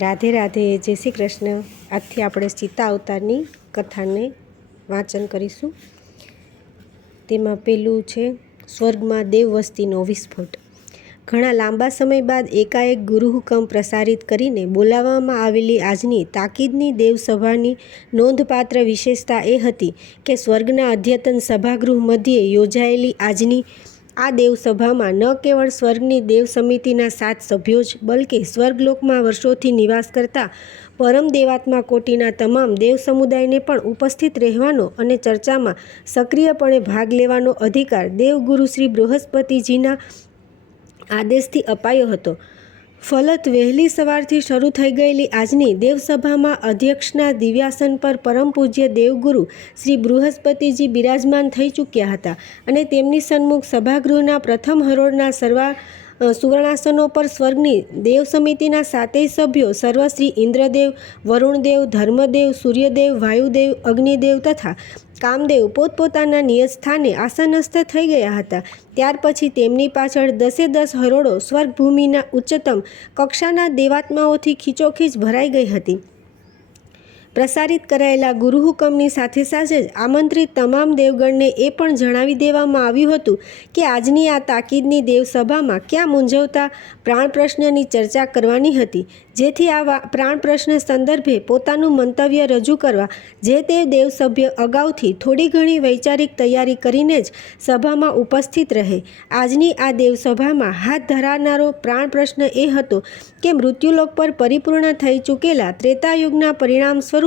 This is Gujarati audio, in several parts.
રાધે રાધે, જય શ્રી કૃષ્ણ. આજથી આપણે સીતા અવતારની કથાને વાંચન કરીશું. તેમાં પેલું છે સ્વર્ગમાં દેવવસ્તીનો વિસ્ફોટ. ઘણા લાંબા સમય બાદ એકાએક ગુરુહુકમ પ્રસારિત કરીને બોલાવવામાં આવેલી આજની તાકીદની દેવસભાની નોંધપાત્ર વિશેષતા એ હતી કે સ્વર્ગના અદ્યતન સભાગૃહ મધ્યે યોજાયેલી આજની આ દેવસભામાં ન કેવળ સ્વર્ગની દેવ સમિતિના 7 સભ્યો જ, બલકે સ્વર્ગલોકમાં વર્ષોથી નિવાસ કરતા પરમ દેવાત્મા કોટીના તમામ દેવ સમુદાયને પણ ઉપસ્થિત રહેવાનો અને ચર્ચામાં સક્રિયપણે ભાગ લેવાનો અધિકાર દેવગુરુ શ્રી બૃહસ્પતિજીના આદેશથી અપાયો હતો. ફલત વહેલી સવારથી શરૂ થઈ ગયેલી આજની દેવસભામાં અધ્યક્ષના દિવ્યાસન પર પરમ પૂજ્ય દેવગુરુ શ્રી બૃહસ્પતિજી બિરાજમાન થઈ ચૂક્યા હતા અને તેમની સન્મુખ સભાગૃહના પ્રથમ હરોળના સુવર્ણાસનો પર સ્વર્ગની દેવ સમિતિના 7 સભ્યો સર્વશ્રી ઇન્દ્રદેવ, વરુણદેવ, ધર્મદેવ, સૂર્યદેવ, વાયુદેવ, અગ્નિદેવ તથા કામદેવ પોતપોતાના નિયત સ્થાને આસનસ્થ થઈ ગયા હતા. ત્યાર પછી તેમની પાછળ 10 હરોળો સ્વર્ગભૂમિના ઉચ્ચતમ કક્ષાના દેવાત્માઓથી ખીચોખીચ ભરાઈ ગઈ હતી. પ્રસારિત કરાયેલા ગુરુહુકમની સાથે સાથે જ આમંત્રિત તમામ દેવગણને એ પણ જણાવી દેવામાં આવ્યું હતું કે આજની આ તાકીદની દેવસભામાં ક્યાં મૂંઝવતા પ્રાણ પ્રશ્નની ચર્ચા કરવાની હતી, જેથી આ પ્રાણ પ્રશ્ન સંદર્ભે પોતાનું મંતવ્ય રજૂ કરવા જે તે દેવસભ્ય અગાઉથી થોડી ઘણી વૈચારિક તૈયારી કરીને જ સભામાં ઉપસ્થિત રહે. આજની આ દેવસભામાં હાથ ધરાનારો પ્રાણ પ્રશ્ન એ હતો કે મૃત્યુલોક પર પરિપૂર્ણ થઈ ચૂકેલા ત્રેતાયુગના પરિણામ સ્વરૂપે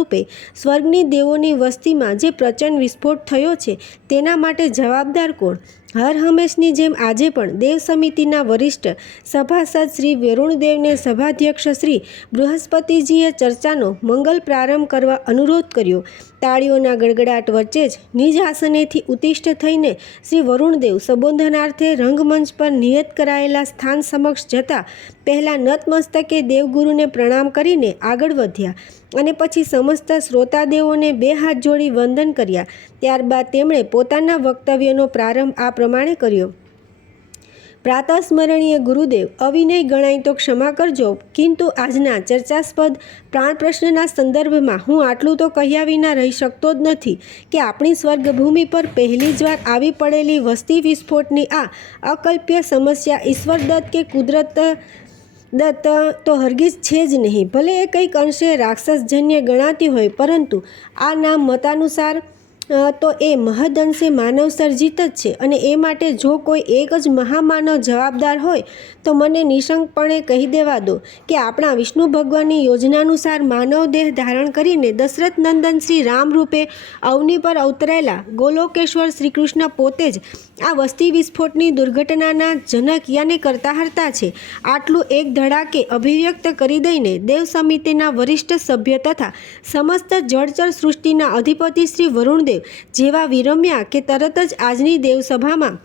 સ્વર્ગની દેવોની વસ્તીમાં જે પ્રચંડ વિસ્ફોટ થયો છે તેના માટે જવાબદાર કોણ? હર હંમેશની જેમ આજે પણ દેવ સમિતિના વરિષ્ઠ સભાસદ શ્રી વરુણદેવને સભાધ્યક્ષ શ્રી બૃહસ્પતિજીએ ચર્ચાનો મંગલ પ્રારંભ કરવા અનુરોધ કર્યો. તાળીઓના ગડગડાટ વચ્ચે જ નિજ આસનેથી ઉત્તિષ્ઠ થઈને શ્રી વરુણદેવ સંબોધનાર્થે રંગમંચ પર નિયત કરાયેલા સ્થાન સમક્ષ જતા પહેલાં નતમસ્તકે દેવગુરુને પ્રણામ કરીને આગળ વધ્યા અને પછી સમસ્ત શ્રોતાદેવોને 2 હાથ જોડી વંદન કર્યા. ત્યારબાદ તેમણે પોતાના વક્તવ્યનો પ્રારંભ આ પ્રમાણે કર્યો. પ્રાતઃસ્મરણીય ગુરુદેવ, અવિનય ગણાય તો ક્ષમા કરજો, કિંતુ આજના ચર્ચાસ્પદ પ્રાણ પ્રશ્નના સંદર્ભમાં હું આટલું તો કહ્યા વિના રહી શકતો જ નથી કે આપણી સ્વર્ગભૂમિ પર પહેલી જ વાર આવી પડેલી વસ્તી વિસ્ફોટની આ અકલ્પ્ય સમસ્યા ઈશ્વરદત્ત કે કુદરત દત્ત તો હરગીજ છે જ નહીં. ભલે એ કંઈક અંશે રાક્ષસજન્ય ગણાતી હોય, પરંતુ આ નામ મતાનુસાર તો એ મહદઅંશે માનવ સર્જિત જ છે અને એ માટે જો કોઈ એક જ મહામાનવ જવાબદાર હોય તો મને નિશંકપણે કહી દેવા દો કે આપણા વિષ્ણુ ભગવાનની યોજનાનુસાર માનવ દેહ ધારણ કરીને દશરથ નંદન શ્રી રામ રૂપે અવની પર અવતરેલા ગોલોકેશ્વર શ્રી કૃષ્ણ પોતે જ આ વસ્તી વિસ્ફોટની દુર્ઘટનાના જનક યાને કરતા હરતા છે. આટલું એક ધડાકે અભિવ્યક્ત કરી દઈને દેવ સમિતિના વરિષ્ઠ સભ્ય તથા સમસ્ત જળચર સૃષ્ટિના અધિપતિ શ્રી વરુણદેવ જેવા વિરમ્યા કે તરત જ આજની દેવસભામાં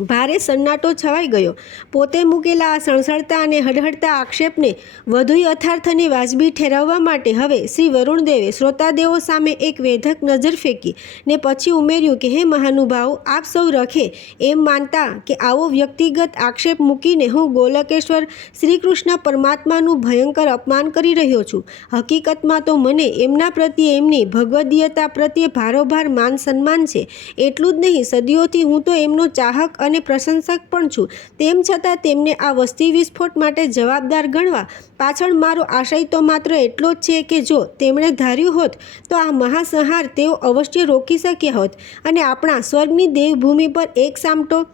ભારે સન્નાટો છવાઈ ગયો. પોતે મૂકેલા આ સણસણતા અને હડહડતા આક્ષેપને વધુ યથાર્થ અને વાજબી ઠેરવવા માટે હવે શ્રી વરુણદેવે શ્રોતાદેવો સામે એક વેધક નજર ફેંકી ને પછી ઉમેર્યું કે હે મહાનુભાવો, આપ સૌ રખે એમ માનતા કે આવો વ્યક્તિગત આક્ષેપ મૂકીને હું ગોલકેશ્વર શ્રી કૃષ્ણ પરમાત્માનું ભયંકર અપમાન કરી રહ્યો છું. હકીકતમાં તો મને એમના પ્રત્યે એમની ભગવદીયતા પ્રત્યે ભારોભાર માન સન્માન છે. એટલું જ નહીં, સદીઓથી હું તો એમનો ચાહક અને પ્રશંસક પણ છું. તેમ છતાં તેમને આ વસ્તી વિસ્ફોટ માટે જવાબદાર ગણવા પાછળ મારો આશય તો માત્ર એટલો જ છે કે જો તેમણે ધાર્યું હોત તો આ મહાસંહાર તેઓ અવશ્ય રોકી શક્યા હોત અને આપણા સ્વર્ગની દેવભૂમિ પર એક સામટો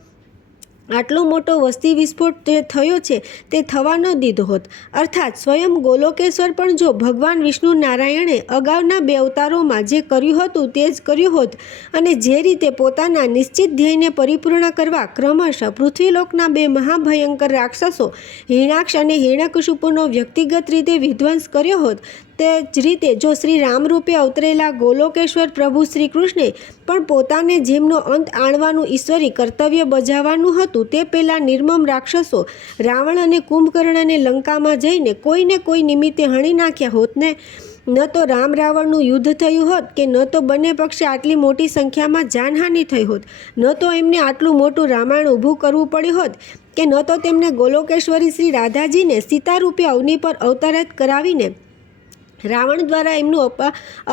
આટલો મોટો વસ્તી વિસ્ફોટ જે થયો છે તે થવા ન દીધો હોત. અર્થાત સ્વયં ગોલોકેશ્વર પણ જો ભગવાન વિષ્ણુ નારાયણે અગાઉના 2 અવતારોમાં જે કર્યું હતું તે જ કર્યું હોત અને જે રીતે પોતાના નિશ્ચિત ધ્યેયને પરિપૂર્ણ કરવા ક્રમશઃ પૃથ્વીલોકના 2 મહાભયંકર રાક્ષસો હિરણાક્ષ અને હિરણ્યકશિપુનો વ્યક્તિગત રીતે વિધ્વંસ કર્યો હોત, તે જ રીતે જો શ્રી રામ રૂપે અવતરેલા ગોલોકેશ્વર પ્રભુ શ્રી કૃષ્ણે પણ પોતાને જેમનો અંત આણવાનું ઈશ્વરી કર્તવ્ય બજાવવાનું હતું તે પહેલાં નિર્મમ રાક્ષસો રાવણ અને કુંભકર્ણને લંકામાં જઈને કોઈને કોઈ નિમિત્તે હણી નાખ્યા હોત ને ન તો રામ રાવણનું યુદ્ધ થયું હોત કે ન તો બંને પક્ષે આટલી મોટી સંખ્યામાં જાનહાનિ થઈ હોત, ન તો એમને આટલું મોટું રામાયણ ઊભું કરવું પડ્યું હોત કે ન તો તેમને ગોલોકેશ્વરી શ્રી રાધાજીને સીતારૂપે અવની પર અવતરિત કરાવીને રાવણ દ્વારા એમનું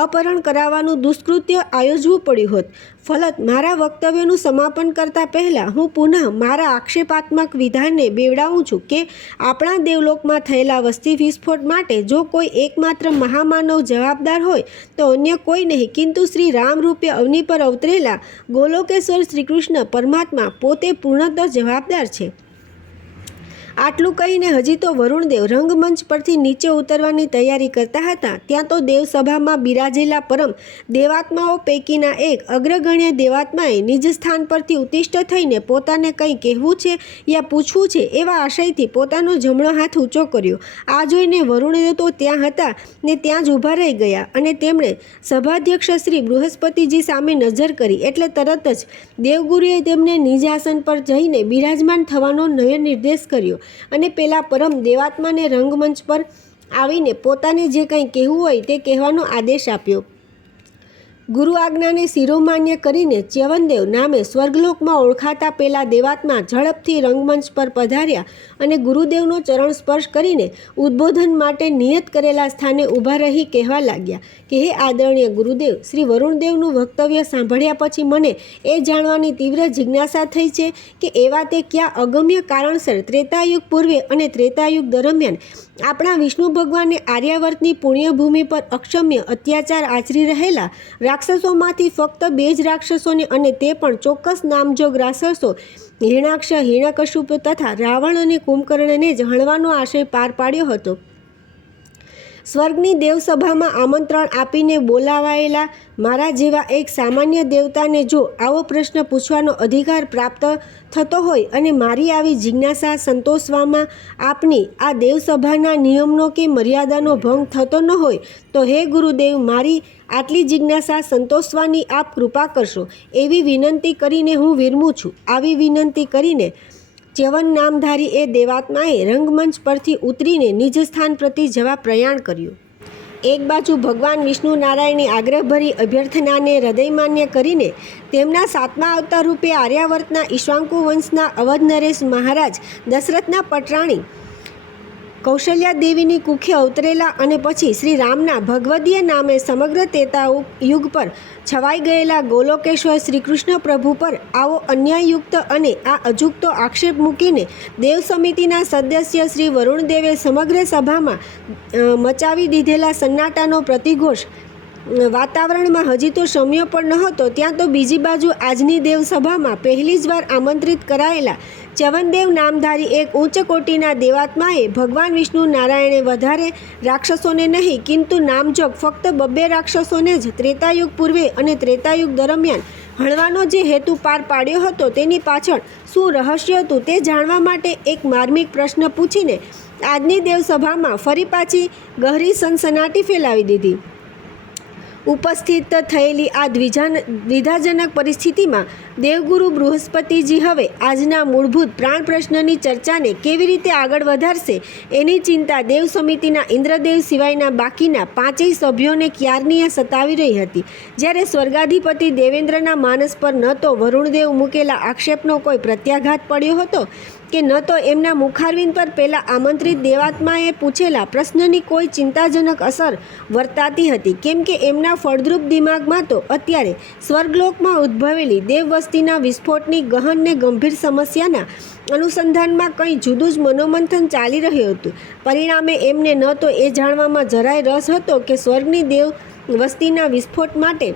અપહરણ કરાવવાનું દુષ્કૃત્ય આયોજવું પડ્યું હોત. ફલત મારા વક્તવ્યનું સમાપન કરતાં પહેલાં હું પુનઃ મારા આક્ષેપાત્મક વિધાનને બેવડાવું છું કે આપણા દેવલોકમાં થયેલા વસ્તી વિસ્ફોટ માટે જો કોઈ એકમાત્ર મહામાનવ જવાબદાર હોય તો અન્ય કોઈ નહીં, કિંતુ શ્રી રામ રૂપે અવની પર અવતરેલા ગોલોકેશ્વર શ્રીકૃષ્ણ પરમાત્મા પોતે પૂર્ણતઃ જવાબદાર છે. આટલું કહીને હજી તો વરુણદેવ રંગમંચ પરથી નીચે ઉતરવાની તૈયારી કરતા હતા ત્યાં તો દેવસભામાં બિરાજેલા પરમ દેવાત્માઓ પૈકીના એક અગ્રગણ્ય દેવાત્માએ નિજ સ્થાન પરથી ઉત્તિષ્ઠ થઈને પોતાને કંઈ કહેવું છે યા પૂછવું છે એવા આશયથી પોતાનો જમણો હાથ ઊંચો કર્યો. આ જોઈને વરુણદેવ તો ત્યાં હતા ને ત્યાં જ ઊભા રહી ગયા અને તેમણે સભાધ્યક્ષ શ્રી બૃહસ્પતિજી સામે નજર કરી એટલે તરત જ દેવગુરુએ તેમને નિજ આસન પર જઈને બિરાજમાન થવાનો નયો નિર્દેશ કર્યો અને પેલા પરમ દેવાત્માને રંગમંચ પર આવીને પોતાને જે કંઈ કહેવું હોય તે કહેવાનો આદેશ આપ્યો. ગુરુ આજ્ઞાને શિરોમાન્ય કરીને ચ્યવનદેવ નામે સ્વર્ગલોકમાં ઓળખાતા પેલા દેવાત્મા ઝડપથી રંગમંચ પર પધાર્યા અને ગુરુદેવનો ચરણ સ્પર્શ કરીને ઉદ્બોધન માટે નિયત કરેલા સ્થાને ઊભા રહી કહેવા લાગ્યા કે હે આદરણીય ગુરુદેવ, શ્રી વરુણદેવનું વક્તવ્ય સાંભળ્યા પછી મને એ જાણવાની તીવ્ર જિજ્ઞાસા થઈ છે કે એવા તે ક્યાં અગમ્ય કારણસર ત્રેતાયુગ પૂર્વે અને ત્રેતાયુગ દરમિયાન આપણા વિષ્ણુ ભગવાને આર્યાવર્તની પુણ્યભૂમિ પર અક્ષમ્ય અત્યાચાર આચરી રહેલા રાક્ષસોમાંથી ફક્ત 2 જ રાક્ષસોને અને તે પણ ચોક્કસ નામજોગ રાક્ષસો હિરણાક્ષ, હિરણ્યકશુપ તથા રાવણ અને કુંભકર્ણને જ હણવાનો આશય પાર પાડ્યો હતો. સ્વર્ગની દેવસભામાં આમંત્રણ આપીને બોલાવાયેલા મારા જેવા એક સામાન્ય દેવતાને જો આવો પ્રશ્ન પૂછવાનો અધિકાર પ્રાપ્ત થતો હોય અને મારી આવી જિજ્ઞાસા સંતોષવામાં આપની આ દેવસભાના નિયમનો કે મર્યાદાનો ભંગ થતો ન હોય તો હે ગુરુદેવ, મારી આટલી જિજ્ઞાસા સંતોષવાની આપ કૃપા કરશો એવી વિનંતી કરીને હું વિરમું છું. આવી વિનંતી કરીને ચ્યવન નામધારી એ દેવાત્માએ રંગમંચ પરથી ઉતરીને નિજ સ્થાન પ્રતિ જવા પ્રયાણ કર્યું. એક બાજુ ભગવાન વિષ્ણુ નારાયણની આગ્રહભરી અભ્યર્થનાને હૃદયમાન્ય કરીને તેમના 7મા અવતાર રૂપે આર્યાવર્તના ઈક્ષ્વાકુ વંશના અવધ નરેશ મહારાજ દશરથના પટરાણી કૌશલ્યા દેવીની કુખે અવતરેલા અને પછી શ્રી રામના ભગવદીય નામે સમગ્ર ત્રેતાયુગ પર છવાઈ ગયેલા ગોલોકેશ્વર શ્રીકૃષ્ણ પ્રભુ પર આવો અન્યાયયુક્ત અને આ અજુકતો આક્ષેપ મૂકીને દેવ સમિતિના સદસ્ય શ્રી વરુણદેવે સમગ્ર સભામાં મચાવી દીધેલા સન્નાટાનો પ્રતિઘોષ વાતાવરણમાં હજી તો શમ્યો પણ નહોતો ત્યાં તો બીજી બાજુ આજની દેવસભામાં પહેલી જ વાર આમંત્રિત કરાયેલા ચ્યવનદેવ નામધારી એક ઉચ્ચ કોટીના દેવાત્માએ ભગવાન વિષ્ણુ નારાયણે વધારે રાક્ષસોને નહીં કિંતુ નામજોગ ફક્ત 2 રાક્ષસોને જ ત્રેતાયુગ પૂર્વે અને ત્રેતાયુગ દરમિયાન હણવાનો જે હેતુ પાર પાડ્યો હતો તેની પાછળ શું રહસ્ય હતું તે જાણવા માટે એક માર્મિક પ્રશ્ન પૂછીને આજની દેવસભામાં ફરી પાછી ગહરી સનસનાટી ફેલાવી દીધી. ઉપસ્થિત થયેલી આ દ્વિધાજનક પરિસ્થિતિમાં દેવગુરુ બૃહસ્પતિજી હવે આજના મૂળભૂત પ્રાણ પ્રશ્નની ચર્ચાને કેવી રીતે આગળ વધારશે એની ચિંતા દેવ સમિતિના ઇન્દ્રદેવ સિવાયના બાકીના 5 સભ્યોને ક્યારની સતાવી રહી હતી. જ્યારે સ્વર્ગાધિપતિ દેવેન્દ્રના માનસ પર ન તો વરુણદેવ મૂકેલા આક્ષેપનો કોઈ પ્રત્યાઘાત પડ્યો હતો કે ન તો એમના મુખારવિંદ પર પેલા આમંત્રિત દેવાત્માએ પૂછેલા પ્રશ્નની કોઈ ચિંતાજનક અસર વર્તાતી હતી, કેમ કે એમના ફળદ્રુપ દિમાગમાં તો અત્યારે સ્વર્ગલોકમાં ઉદ્ભવેલી દેવવસ્તીના વિસ્ફોટની ગહન ને ગંભીર સમસ્યાના અનુસંધાનમાં કંઈ જુદું જ મનોમંથન ચાલી રહ્યું હતું. પરિણામે એમને ન તો એ જાણવામાં જરાય રસ હતો કે સ્વર્ગની દેવ વસ્તીના વિસ્ફોટ માટે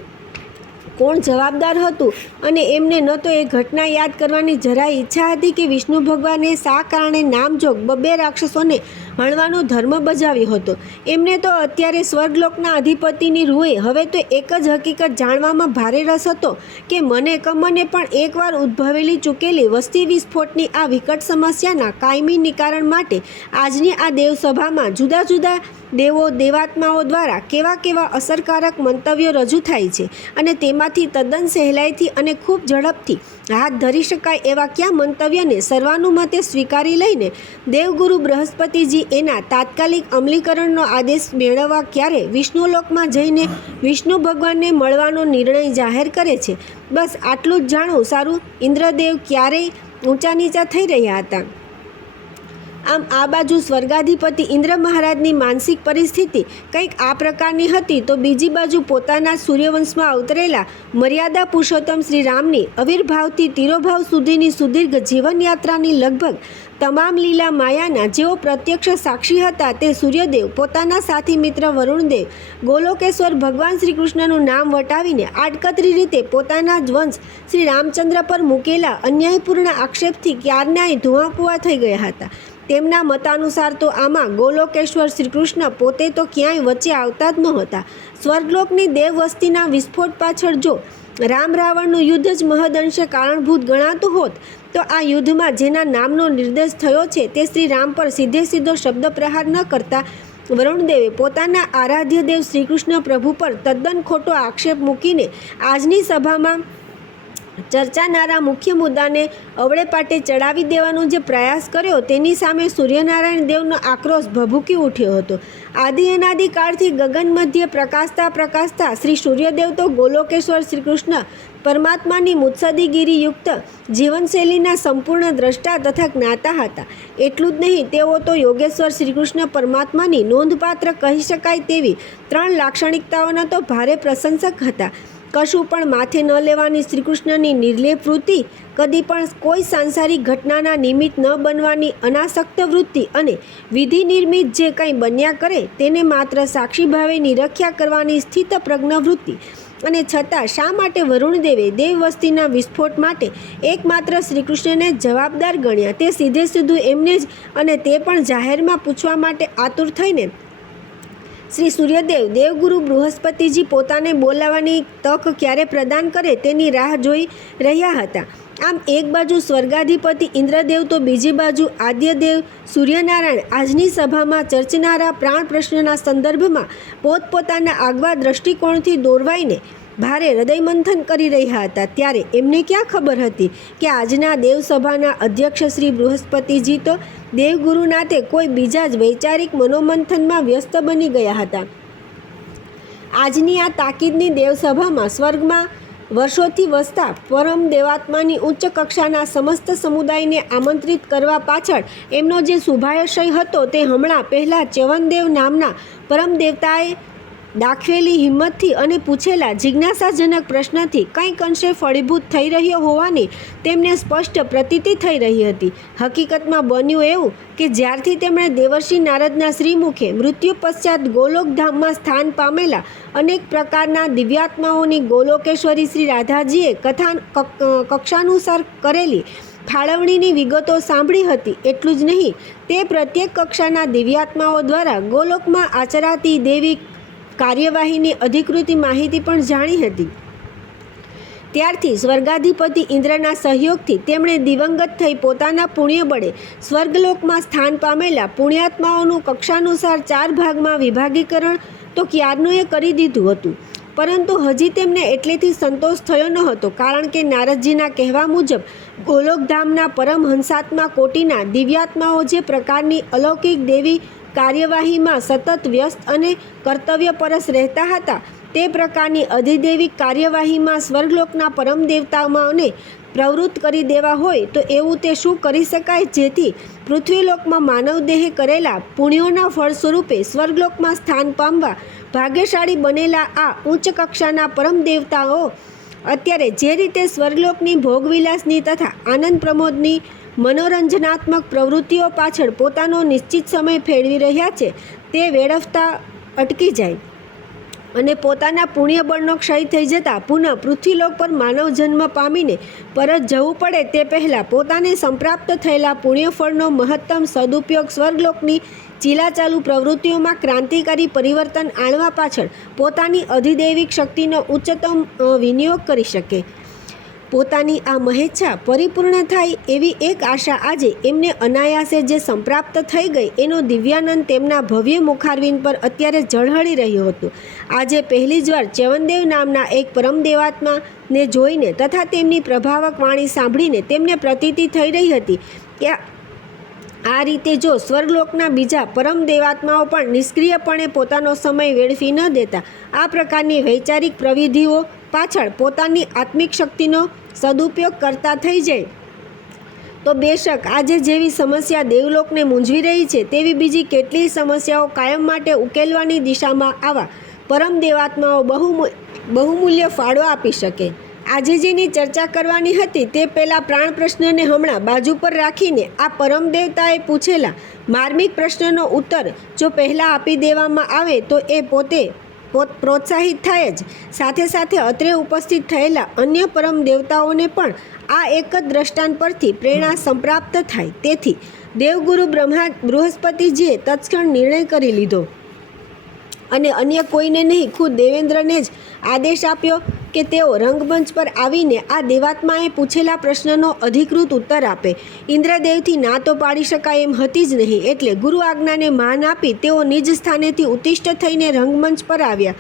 કોણ જવાબદાર હતું અને એમને ન તો એ ઘટના યાદ કરવાની જરાય ઈચ્છા હતી કે વિષ્ણુ ભગવાને શા કારણે નામજોગ 2 રાક્ષસોને હણવાનો ધર્મ બજાવ્યો હતો. એમને તો અત્યારે સ્વર્ગલોકના અધિપતિની રૂએ હવે તો એક જ હકીકત જાણવામાં ભારે રસ હતો કે મને પણ એકવાર ઉદ્ભવેલી ચૂકેલી વસ્તી વિસ્ફોટની આ વિકટ સમસ્યાના કાયમી નિકારણ માટે આજની આ દેવસભામાં જુદા જુદા દેવો દેવાત્માઓ દ્વારા કેવા અસરકારક મંતવ્યો રજૂ થાય છે અને તેમાંથી તદ્દન સહેલાઈથી અને ખૂબ ઝડપથી હાથ ધરી શકાય એવા ક્યાં મંતવ્યને સર્વાનુમતે સ્વીકારી લઈને દેવગુરુ બૃહસ્પતિજી એના તાત્કાલિક અમલીકરણનો આદેશ મેળવવા ક્યારે વિષ્ણુલોકમાં જઈને વિષ્ણુ ભગવાનને મળવાનો નિર્ણય જાહેર કરે છે. બસ આટલું જ જાણવું સારું. ઇન્દ્રદેવ ક્યારેય ઊંચા નીચા થઈ રહ્યા હતા. આમ આ બાજુ સ્વર્ગાધિપતિ ઇન્દ્ર મહારાજની માનસિક પરિસ્થિતિ કંઈક આ પ્રકારની હતી, તો બીજી બાજુ પોતાના સૂર્યવંશમાં અવતરેલા મર્યાદા પુરુષોત્તમ શ્રી રામની અવિર્ભાવથી તિરોભાવ સુધીની સુદીર્ઘ જીવનયાત્રાની લગભગ તમામ લીલા માયાના જેઓ પ્રત્યક્ષ સાક્ષી હતા તે સૂર્યદેવ પોતાના સાથી મિત્ર વરુણદેવ ગોલોકેશ્વર ભગવાન શ્રી કૃષ્ણનું નામ વટાવીને આડકતરી રીતે પોતાના જ વંશ શ્રી રામચંદ્ર પર મૂકેલા અન્યાયપૂર્ણ આક્ષેપથી ક્યારનાય ધુઆકુઆ થઈ ગયા હતા. તેમના મતાનુસાર તો આમાં ગોલોકેશ્વર શ્રી કૃષ્ણ પોતે તો ક્યાંય વચ્ચે આવતા જ નહોતા. સ્વર્ગલોકની દેવવસ્તીના વિસ્ફોટ પાછળ જો રામ રાવણનું યુદ્ધ જ મહદઅંશે કારણભૂત ગણાતું હોત તો આ યુદ્ધમાં જેના નામનો નિર્દેશ થયો છે તે શ્રી રામ પર સીધે સીધો શબ્દ પ્રહાર ન કરતા વરુણદેવે પોતાના આરાધ્ય દેવ શ્રી કૃષ્ણ પ્રભુ પર તદ્દન ખોટો આક્ષેપ મૂકીને આજની સભામાં ચર્ચાનારા મુખ્ય મુદ્દાને અવળે પાટે ચડાવી દેવાનો જે પ્રયાસ કર્યો તેની સામે સૂર્યનારાયણ દેવનો આક્રોશ ભભૂકી ઉઠ્યો હતો. આદિ અનાદિ કાળથી ગગન મધ્ય પ્રકાશતા શ્રી સૂર્યદેવ તો ગોલોકેશ્વર શ્રી કૃષ્ણ પરમાત્માની મુત્સદીગીરીયુક્ત જીવનશૈલીના સંપૂર્ણ દ્રષ્ટા તથા જ્ઞાતા હતા. એટલું જ નહીં, તેઓ તો યોગેશ્વર શ્રી કૃષ્ણ પરમાત્માની નોંધપાત્ર કહી શકાય તેવી 3 લાક્ષણિકતાઓના તો ભારે પ્રશંસક હતા. કશું પણ માથે ન લેવાની શ્રીકૃષ્ણની નિર્લેપ વૃત્તિ, કદી પણ કોઈ સાંસારિક ઘટનાના નિમિત્ત ન બનવાની અનાસક્ત વૃત્તિ અને વિધિ નિર્મિત જે કંઈ બન્યા કરે તેને માત્ર સાક્ષી ભાવે નિરખ્યા કરવાની સ્થિત પ્રજ્ઞ વૃત્તિ. અને છતાં શા માટે વરુણદેવે દેવવસ્તીના વિસ્ફોટ માટે એકમાત્ર શ્રીકૃષ્ણને જવાબદાર ગણ્યા તે સીધે સીધું એમને જ, અને તે પણ જાહેરમાં પૂછવા માટે આતુર થઈને શ્રી સૂર્યદેવ દેવગુરુ બૃહસ્પતિજી પોતાને બોલાવવાની તક ક્યારે પ્રદાન કરે તેની રાહ જોઈ રહ્યા હતા. આમ એક બાજુ સ્વર્ગાધિપતિ ઇન્દ્રદેવ તો બીજી બાજુ આદ્યદેવ સૂર્યનારાયણ આજની સભામાં ચર્ચનારા પ્રાણ પ્રશ્નના સંદર્ભમાં પોતપોતાના આગવા દ્રષ્ટિકોણથી દોરવાઈને ભારે હૃદયમંથન કરી રહ્યા હતા. ત્યારે એમને ક્યાં ખબર હતી કે આજના દેવસભાના અધ્યક્ષ શ્રી બૃહસ્પતિજી તો દેવગુરુ નાતે કોઈ બીજા જ વૈચારિક મનોમંથનમાં વ્યસ્ત બની ગયા હતા. આજની આ તાકીદની દેવસભામાં સ્વર્ગમાં વર્ષોથી વસતા પરમ દેવાત્માની ઉચ્ચ કક્ષાના સમસ્ત સમુદાયને આમંત્રિત કરવા પાછળ એમનો જે શુભાશય હતો તે હમણાં પહેલાં ચ્યવનદેવ નામના પરમ દેવતાએ દાખવેલી હિંમતથી અને પૂછેલા જિજ્ઞાસાજનક પ્રશ્નથી કંઈક અંશે ફળીભૂત થઈ રહ્યો હોવાની તેમને સ્પષ્ટ પ્રતીતિ થઈ રહી હતી. હકીકતમાં બન્યું એવું કે જ્યારથી તેમણે દેવર્ષિ નારદના શ્રીમુખે મૃત્યુ પશ્ચાત ગોલોકધામમાં સ્થાન પામેલા અનેક પ્રકારના દિવ્યાત્માઓની ગોલોકેશ્વરી શ્રી રાધાજીએ કક્ષાનુસાર કરેલી ફાળવણીની વિગતો સાંભળી હતી. એટલું જ નહીં, તે પ્રત્યેક કક્ષાના દિવ્યાત્માઓ દ્વારા ગોલોકમાં આચરાતી દેવી કાર્યવાહીની અધિકૃતિ માહિતી પણ જાણી હતી. ત્યારથી સ્વર્ગાધિપતિ ઇન્દ્રના સહયોગથી તેમણે દિવંગત થઈ પોતાના પુણ્ય બળે સ્વર્ગલોકમાં સ્થાન પામેલા પુણ્યાત્માઓનું કક્ષાનુસાર 4 ભાગમાં વિભાગીકરણ તો ક્યારનું એ કરી દીધું હતું. પરંતુ હજી તેમને એટલેથી સંતોષ થયો ન હતો, કારણ કે નારદજીના કહેવા મુજબ ગોલોકધામના પરમહંસાત્મા કોટીના દિવ્યાત્માઓ જે પ્રકારની અલૌકિક દેવી કાર્યવાહીમાં સતત વ્યસ્ત અને કર્તવ્યપરસ રહેતા હતા તે પ્રકારની અધિદેવિક કાર્યવાહીમાં સ્વર્ગલોકના પરમ દેવતાઓને પ્રવૃત્ત કરી દેવા હોય તો એવું તે શું કરી શકાય જેથી પૃથ્વીલોકમાં માનવદેહે કરેલા પુણ્યોના ફળ સ્વરૂપે સ્વર્ગલોકમાં સ્થાન પામવા ભાગ્યશાળી બનેલા આ ઉચ્ચ કક્ષાના પરમ દેવતાઓ અત્યારે જે રીતે સ્વર્ગલોકની ભોગવિલાસની તથા આનંદ પ્રમોદની મનોરંજનાત્મક પ્રવૃત્તિઓ પાછળ પોતાનો નિશ્ચિત સમય ફેરવી રહ્યા છે તે વેડફતા અટકી જાય અને પોતાના પુણ્યબળનો ક્ષય થઈ જતાં પુનઃ પૃથ્વીલોક પર માનવ જન્મ પામીને પરત જવું પડે તે પહેલાં પોતાને સંપ્રાપ્ત થયેલા પુણ્યફળનો મહત્તમ સદુપયોગ સ્વર્ગલોકની ચીલાચાલુ પ્રવૃત્તિઓમાં ક્રાંતિકારી પરિવર્તન આણવા પાછળ પોતાની અધિદૈવિક શક્તિનો ઉચ્ચતમ વિનિયોગ કરી શકે. પોતાની આ મહેચ્છા પરિપૂર્ણ થાય એવી એક આશા આજે એમને અનાયાસે જે સંપ્રાપ્ત થઈ ગઈ એનો દિવ્યાનંદ તેમના ભવ્ય મુખારવિંદ પર અત્યારે ઝળહળી રહ્યો હતો. આજે પહેલી જ વાર ચ્યવનદેવ નામના એક પરમ દેવાત્માને જોઈને તથા તેમની પ્રભાવક વાણી સાંભળીને તેમને પ્રતીતિ થઈ રહી હતી કે આ રીતે જો સ્વર્ગલોકના બીજા પરમ દેવાત્માઓ પણ નિષ્ક્રિયપણે પોતાનો સમય વેડફી ન દેતા આ પ્રકારની વૈચારિક પ્રવિધિઓ પાછળ પોતાની આત્મિક શક્તિનો સદુપયોગ કરતા થઈ જાય તો બેશક આજે જેવી સમસ્યા દેવલોકને મૂંઝવી રહી છે તેવી બીજી કેટલીય સમસ્યાઓ કાયમ માટે ઉકેલવાની દિશામાં આવા પરમ દેવાત્માઓ બહુમૂલ્ય ફાળો આપી શકે. આજે જેની ચર્ચા કરવાની હતી તે પહેલાં પ્રાણ પ્રશ્નને હમણાં બાજુ પર રાખીને આ પરમ દેવતાએ પૂછેલા માર્મિક પ્રશ્નનો ઉત્તર જો પહેલાં આપી દેવામાં આવે તો એ પોતે પ્રોત્સાહિત થાય જ, સાથે સાથે અત્રે ઉપસ્થિત થયેલા અન્ય પરમ દેવતાઓને પણ આ એક જ દ્રષ્ટાંત પરથી પ્રેરણા સંપ્રાપ્ત થાય. તેથી દેવગુરુ બૃહસ્પતિજીએ તત્ક્ષણ નિર્ણય કરી લીધો અને અન્ય કોઈને નહીં, ખુદ દેવેન્દ્રને જ આદેશ આપ્યો કે તેઓ રંગમંચ પર આવીને આ દેવાત્માએ પૂછેલા પ્રશ્નનો અધિકૃત ઉત્તર આપે. ઇન્દ્રદેવથી ના તો પાડી શકાય એમ હતી જ નહીં, એટલે ગુરુ આજ્ઞાને માન આપી તેઓ નિજ સ્થાનેથી ઉત્તિષ્ઠ થઈને રંગમંચ પર આવ્યા.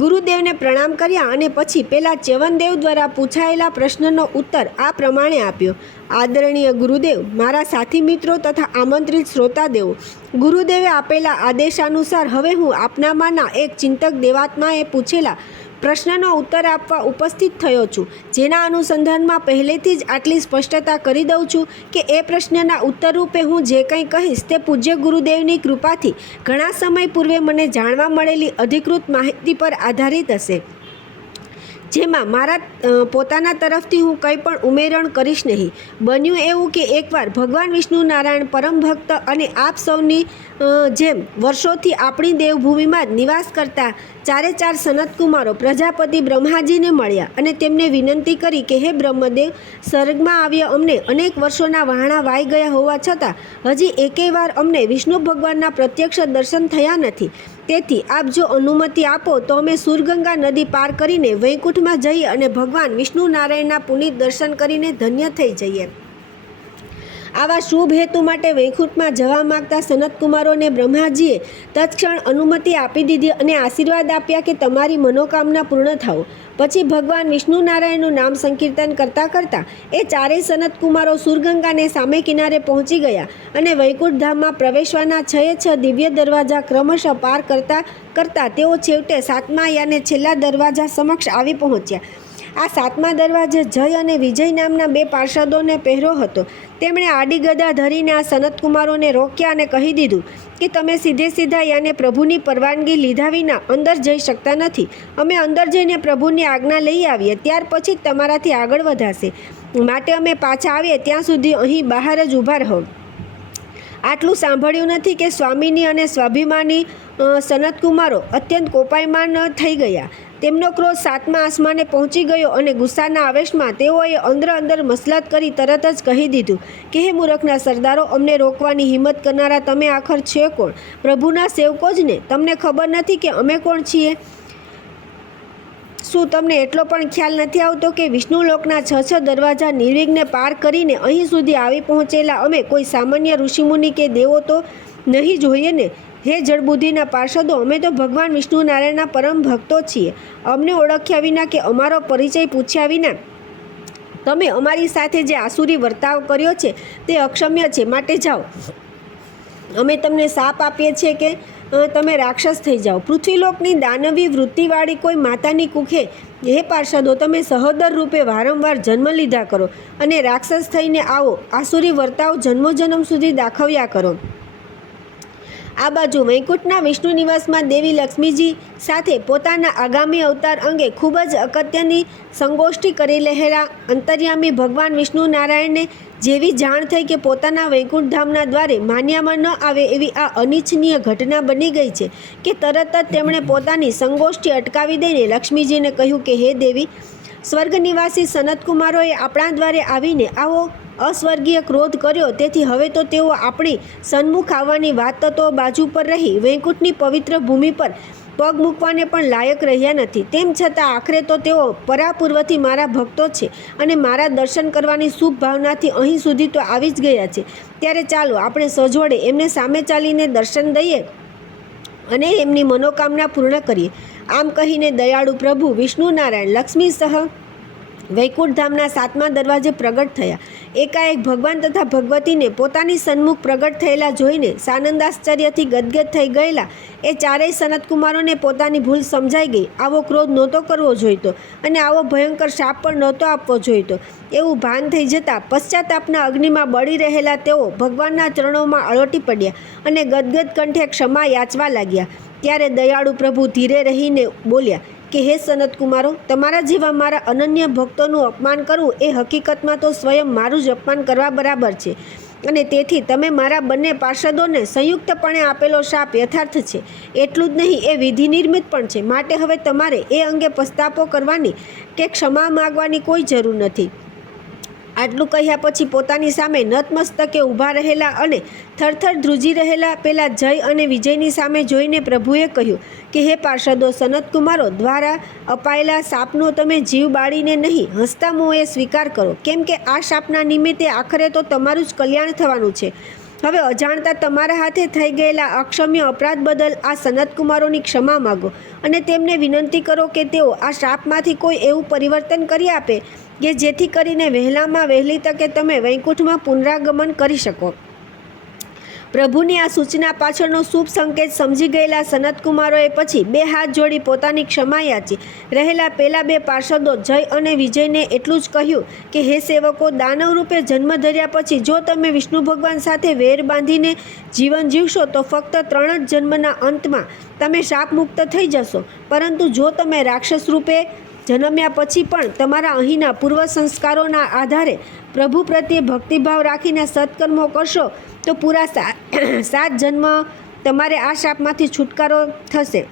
ગુરુદેવને પ્રણામ કર્યા અને પછી પેલા ચ્યવનદેવ દ્વારા પૂછાયેલા પ્રશ્નનો ઉત્તર આ પ્રમાણે આપ્યો. આદરણીય ગુરુદેવ, મારા સાથી મિત્રો તથા આમંત્રિત શ્રોતાદેવો, ગુરુદેવે આપેલા આદેશાનુસાર હવે હું આપનામાંના એક ચિંતક દેવાત્માએ પૂછેલા પ્રશ્નનો ઉત્તર આપવા ઉપસ્થિત થયો છું. જેના અનુસંધાનમાં પહેલેથી જ આટલી સ્પષ્ટતા કરી દઉં છું કે એ પ્રશ્નના ઉત્તર રૂપે હું જે કંઈ કહીશ તે પૂજ્ય ગુરુદેવની કૃપાથી ઘણા સમય પૂર્વે મને જાણવા મળેલી અધિકૃત માહિતી પર આધારિત હશે, જેમાં મારા પોતાના તરફથી હું કંઈ પણ ઉમેરણ કરીશ નહીં. બન્યું એવું કે એકવાર ભગવાન વિષ્ણુ નારાયણ પરમ ભક્ત અને આપ સૌની જેમ વર્ષોથી આપણી દેવભૂમિમાં જ નિવાસ કરતા ચારે ચાર સનતકુમારો પ્રજાપતિ બ્રહ્માજીને મળ્યા અને તેમને વિનંતી કરી કે હે બ્રહ્મદેવ, સ્વર્ગમાં આવ્યા અમને અનેક વર્ષોના વહાણા વાઈ ગયા હોવા છતાં હજી એકેય વાર અમને વિષ્ણુ ભગવાનના પ્રત્યક્ષ દર્શન થયા નથી. તેથી આપ જો અનુમતિ આપો તો અમે સુરગંગા નદી પાર કરીને વૈકુંઠમાં જઈએ અને ભગવાન વિષ્ણુ નારાયણના પુનિત દર્શન કરીને ધન્ય થઈ જઈએ. આવા શુભ હેતુ માટે વૈકુંઠમાં જવા માગતા સનતકુમારોને બ્રહ્માજીએ તત્ક્ષણ અનુમતિ આપી દીધી અને આશીર્વાદ આપ્યા કે તમારી મનોકામના પૂર્ણ થાઓ. પછી ભગવાન વિષ્ણુ નારાયણનું નામ સંકીર્તન કરતાં કરતાં એ ચારેય સનતકુમારો સુરગંગાને સામે કિનારે પહોંચી ગયા અને વૈકુંઠ ધામમાં પ્રવેશવાના 6 દિવ્ય દરવાજા ક્રમશઃ પાર કરતાં તેઓ છેવટે 7મા યાને છેલ્લા દરવાજા સમક્ષ આવી પહોંચ્યા. આ 7મા દરવાજે જય અને વિજય નામના 2 પાર્ષદોને પહેરો હતો. તેમણે આડી ગદા ધરીને આ સનતકુમારોને રોક્યા અને કહી દીધું કે તમે સીધા યાને પ્રભુની પરવાનગી લીધા વિના અંદર જઈ શકતા નથી. અમે અંદર જઈને પ્રભુની આજ્ઞા લઈ આવીએ ત્યાર પછી જ તમારાથી આગળ વધાશે. માટે અમે પાછા આવીએ ત્યાં સુધી અહીં બહાર જ ઊભા રહો. આટલું સાંભળ્યું નથી કે સ્વામીની અને સ્વાભિમાની સનતકુમારો અત્યંત કોપાયમાન થઈ ગયા. તેમનો ક્રોધ 7મા આસમાને પહોંચી ગયો અને ગુસ્સાના આવેશમાં તેઓએ અંદર મસલત કરી તરત જ કહી દીધું કે હે મૂર્ખના સરદારો, અમને રોકવાની હિંમત કરનારા તમે આખર છે કોણ? પ્રભુના સેવકો જ ને. તમને ખબર નથી કે અમે કોણ છીએ? શું તમને એટલો પણ ખ્યાલ નથી આવતો કે વિષ્ણુલોકના 6 દરવાજા નિર્વિઘ્ને પાર કરીને અહીં સુધી આવી પહોંચેલા અમે કોઈ સામાન્ય ઋષિમુનિ કે દેવો તો નહીં જોઈએ ને? હે જળબુદ્ધિના પાર્ષદો, અમે તો ભગવાન વિષ્ણુ નારાયણના પરમ ભક્તો છીએ. અમને ઓળખ્યા વિના કે અમારો પરિચય પૂછ્યા વિના તમે અમારી સાથે જે આસુરી વર્તાવ કર્યો છે તે અક્ષમ્ય છે. માટે જાઓ, અમે તમને શાપ આપીએ છીએ કે તમે રાક્ષસ થઈ જાઓ. પૃથ્વીલોકની દાનવી વૃત્તિવાળી કોઈ માતાની કુખે હે પાર્ષદો, તમે સહોદર રૂપે વારંવાર જન્મ લીધા કરો અને રાક્ષસ થઈને આવો આસુરી વર્તાવ જન્મોજન્મ સુધી દાખવ્યા કરો. આ બાજુ વૈકુંઠના વિષ્ણુ નિવાસમાં દેવી લક્ષ્મીજી સાથે પોતાના આગામી અવતાર અંગે ખૂબ જ અગત્યની સંગોષ્ઠી કરી રહેલા અંતર્યામી ભગવાન વિષ્ણુ નારાયણને જેવી જાણ થઈ કે પોતાના વૈકુંઠ ધામના દ્વારે માન્યામાં ન આવે એવી આ અનિચ્છનીય ઘટના બની ગઈ છે કે તરત જ તેમણે પોતાની સંગોષ્ઠી અટકાવી દઈને લક્ષ્મીજીને કહ્યું કે હે દેવી, સ્વર્ગ નિવાસી સનતકુમારોએ આપણા દ્વારે આવીને આવો અસ્વર્ગીય ક્રોધ કર્યો, તેથી હવે તો તેઓ આપણી સન્મુખ આવવાની વાત તો બાજુ પર રહી વૈકુંઠની પવિત્ર ભૂમિ પર પગ મૂકવાને પણ લાયક રહ્યા નથી. તેમ છતાં આખરે તો તેઓ પરાપૂર્વથી મારા ભક્તો છે અને મારા દર્શન કરવાની શુભ ભાવનાથી અહીં સુધી તો આવી જ ગયા છે. ત્યારે ચાલો આપણે સજોડે એમને સામે ચાલીને દર્શન દઈએ અને એમની મનોકામના પૂર્ણ કરીએ. આમ કહીને દયાળુ પ્રભુ વિષ્ણુ નારાયણ લક્ષ્મી સહ વૈકુંઠ ધામના 7મા દરવાજે પ્રગટ થયા. એકાએક ભગવાન તથા ભગવતીને પોતાની સન્મુખ પ્રગટ થયેલા જોઈને સાનંદાશ્ચર્યથી ગદગદ થઈ ગયેલા એ ચારેય સનતકુમારોને પોતાની ભૂલ સમજાઈ ગઈ. આવો ક્રોધ નહોતો કરવો જોઈતો અને આવો ભયંકર શાપ પણ નહોતો આપવો જોઈતો એવું ભાન થઈ જતાં પશ્ચાતાપના અગ્નિમાં બળી રહેલા તેઓ ભગવાનના ચરણોમાં અળોટી પડ્યા અને ગદગદ કંઠે ક્ષમા યાચવા લાગ્યા. ત્યારે દયાળુ પ્રભુ ધીરે રહીને બોલ્યા કે હે સનતકુમારો, તમારા જેવા મારા અનન્ય ભક્તોનું અપમાન કરવું એ હકીકતમાં તો સ્વયં મારું જ અપમાન કરવા બરાબર છે અને તેથી તમે મારા બંને પાર્ષદોને સંયુક્તપણે આપેલો શાપ યથાર્થ છે. એટલું જ નહીં, એ વિધિ નિર્મિત પણ છે. માટે હવે તમારે એ અંગે પસ્તાપો કરવાની કે ક્ષમા માગવાની કોઈ જરૂર નથી. આટલું કહ્યા પછી પોતાની સામે નતમસ્તકે ઊભા રહેલા અને થરથર ધ્રુજી રહેલા પેલા જય અને વિજયની સામે જોઈને પ્રભુએ કહ્યું કે હે પાર્ષદો, સનતકુમારો દ્વારા અપાયેલા શાપનો તમે જીવ બાળીને નહીં, હસતા મોંએ સ્વીકાર કરો, કેમ કે આ શાપના નિમિત્તે આખરે તો તમારું જ કલ્યાણ થવાનું છે. હવે અજાણતા તમારા હાથે થઈ ગયેલા અક્ષમ્ય અપરાધ બદલ આ સનતકુમારોની ક્ષમા માગો અને તેમને વિનંતી કરો કે તેઓ આ શાપમાંથી કોઈ એવું પરિવર્તન કરી આપે કે જેથી કરીને વહેલામાં વહેલી તકે તમે વૈકુંઠમાં પુનરાગમન કરી શકો. પ્રભુની આ સૂચના પાછળનો શુભ સંકેત સમજી ગયેલા સનતકુમારોએ પછી 2 હાથ જોડી પોતાની ક્ષમા યાચી રહેલા પેલા 2 પાર્ષદો જય અને વિજયને એટલું જ કહ્યું કે હે સેવકો, દાનવ રૂપે જન્મ ધર્યા પછી જો તમે વિષ્ણુ ભગવાન સાથે વેર બાંધીને જીવન જીવશો તો ફક્ત 3 જ જન્મના અંતમાં તમે શાપ મુક્ત થઈ જશો. પરંતુ જો તમે રાક્ષસ રૂપે જન્મ્યા પછી પણ તમારા અહીંના પૂર્વ સંસ્કારોના આધારે પ્રભુ પ્રત્યે ભક્તિભાવ રાખીને સત્કર્મો કરશો તો પૂરા 7 જન્મ તમારે આ શાપમાંથી છુટકારો થશે.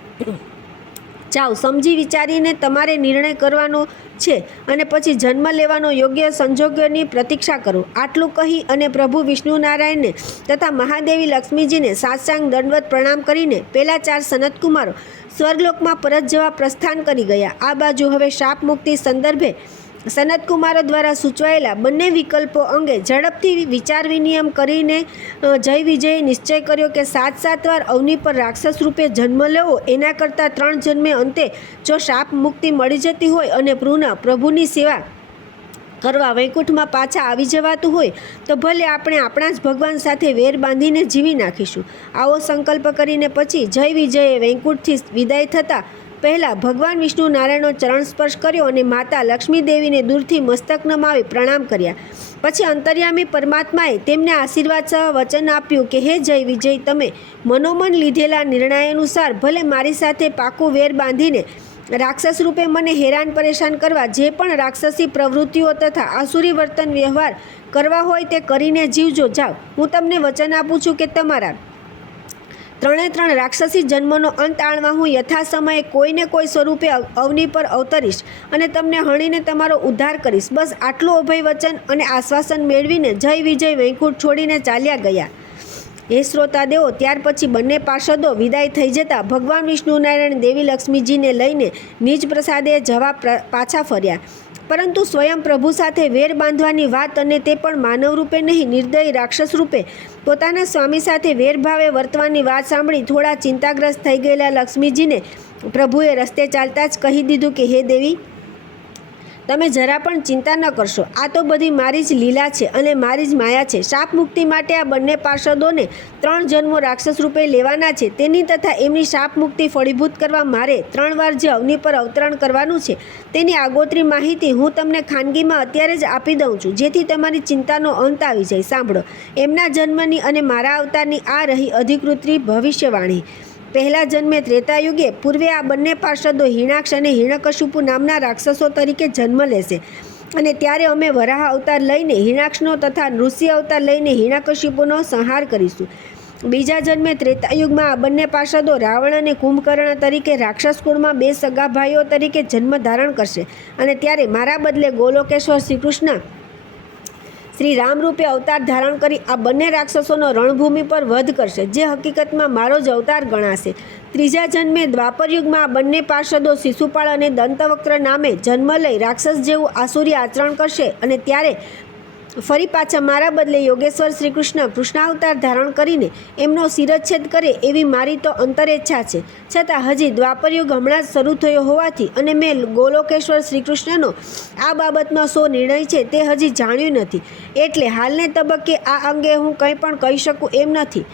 જાઓ, સમજી વિચારીને તમારે નિર્ણય કરવાનો છે અને પછી જન્મ લેવાનો યોગ્ય સંજોગોની પ્રતીક્ષા કરો. આટલું કહી અને પ્રભુ વિષ્ણુ નારાયણને તથા મહાદેવી લક્ષ્મીજીને સાષ્ટાંગ દંડવત પ્રણામ કરીને પેલા 4 સનતકુમારો સ્વર્ગલોકમાં પરત જવા પ્રસ્થાન કરી ગયા. આ બાજુ હવે શાપ મુક્તિ સંદર્ભે સનતકુમારો દ્વારા સૂચવાયેલા બંને વિકલ્પો અંગે ઝડપથી વિચાર વિનિમય કરીને જય વિજયે નિશ્ચય કર્યો કે 7 વાર અવની પર રાક્ષસ રૂપે જન્મ લેવો એના કરતાં 3 જન્મે અંતે જો શાપ મુક્તિ મળી જતી હોય અને પુનઃ પ્રભુની સેવા કરવા વૈકુંઠમાં પાછા આવી જવાતું હોય તો ભલે આપણે આપણા જ ભગવાન સાથે વેર બાંધીને જીવી નાખીશું. આવો સંકલ્પ કરીને પછી જય વિજયે વૈકુંઠથી વિદાય થતાં પહેલાં ભગવાન વિષ્ણુ નારાયણનો ચરણ સ્પર્શ કર્યો અને માતા લક્ષ્મી દેવીને દૂરથી મસ્તક નમાવી પ્રણામ કર્યા. પછી અંતર્યામી પરમાત્માએ તેમને આશીર્વાદ સહ વચન આપ્યું કે હે જય વિજય, તમે મનોમન લીધેલા નિર્ણયાનુસાર ભલે મારી સાથે પાકું વેર બાંધીને રાક્ષસ રૂપે મને હેરાન પરેશાન કરવા જે પણ રાક્ષસી પ્રવૃત્તિઓ તથા આસુરી વર્તન વ્યવહાર કરવા હોય તે કરીને જીવજો. જાઓ, હું તમને વચન આપું છું કે તમારા 3 રાક્ષસી જન્મનો અંત આણવા હું યથાસમયે કોઈને કોઈ સ્વરૂપે અવની પર અવતરીશ અને તમને હણીને તમારો ઉદ્ધાર કરીશ. બસ આટલું અભય વચન અને આશ્વાસન મેળવીને જય વિજય વૈકુંઠ છોડીને ચાલ્યા ગયા. હે શ્રોતાદેવો, ત્યાર પછી બંને પાર્ષદો વિદાય થઈ જતા ભગવાન વિષ્ણુ નારાયણ દેવી લક્ષ્મીજીને લઈને નિજ પ્રસાદે જવા પાછા ફર્યા. પરંતુ સ્વયં પ્રભુ સાથે વેર બાંધવાની વાત અને તે પણ માનવ રૂપે નહીં, નિર્દયી રાક્ષસ રૂપે પોતાના સ્વામી સાથે વેરભાવે વર્તવાની વાત સાંભળી થોડા ચિંતાગ્રસ્ત થઈ ગયેલા લક્ષ્મીજીને પ્રભુએ રસ્તે ચાલતા જ કહી દીધું કે હે દેવી, તમે જરા પણ ચિંતા ન કરશો. આ તો બધી મારી જ લીલા છે અને મારી જ માયા છે. શાપ મુક્તિ માટે આ બંને પાર્ષદોને 3 જન્મો રાક્ષસ રૂપે લેવાના છે. તેની તથા એમની શાપ મુક્તિ ફળીભૂત કરવા મારે 3 વાર જે અવની પર અવતરણ કરવાનું છે તેની આગોતરી માહિતી હું તમને ખાનગીમાં અત્યારે જ આપી દઉં છું, જેથી તમારી ચિંતાનો અંત આવી જાય. સાંભળો, એમના જન્મની અને મારા અવતારની આ રહી અધિકૃત ભવિષ્યવાણી. પહેલા જન્મે ત્રેતાયુગે પૂર્વે આ બંને પાર્ષદો હિરણાક્ષ અને હિરણ્યકશિપુ નામના રાક્ષસો તરીકે જન્મ લેશે અને ત્યારે અમે વરાહ અવતાર લઈને હિરણાક્ષનો તથા નૃસિંહ અવતાર લઈને હિરણ્યકશિપુનો સંહાર કરીશું. બીજા જન્મે ત્રેતાયુગમાં આ બંને પાર્ષદો રાવણ અને કુંભકર્ણ તરીકે રાક્ષસ કુળમાં 2 સગા ભાઈઓ તરીકે જન્મ ધારણ કરશે અને ત્યારે મારા બદલે ગોલોકેશ્વર શ્રીકૃષ્ણ શ્રી રામ રૂપે અવતાર ધારણ કરી આ બંને રાક્ષસોનો રણભૂમિ પર વધ કરશે, જે હકીકતમાં મારો જ અવતાર ગણાશે. ત્રીજા જન્મે દ્વાપરયુગમાં આ બંને પાર્ષદો શિશુપાળ અને દંતવક્ર નામે જન્મ લઈ રાક્ષસ જેવું આસુરી આચરણ કરશે અને ત્યારે ફરી પાછા મારા બદલે યોગેશ્વર શ્રી કૃષ્ણ કૃષ્ણાવતાર ધારણ કરીને એમનો શિરચ્છેદ કરે એવી મારી તો અંતરેચ્છા છે. છતાં હજી દ્વાપરયુગ હમણાં જ શરૂ થયો હોવાથી અને મેં ગોલોકેશ્વર શ્રી કૃષ્ણનો આ બાબતમાં શો નિર્ણય છે તે હજી જાણ્યું નથી, એટલે હાલને તબક્કે આ અંગે હું કંઈ પણ કહી શકું એમ નથી.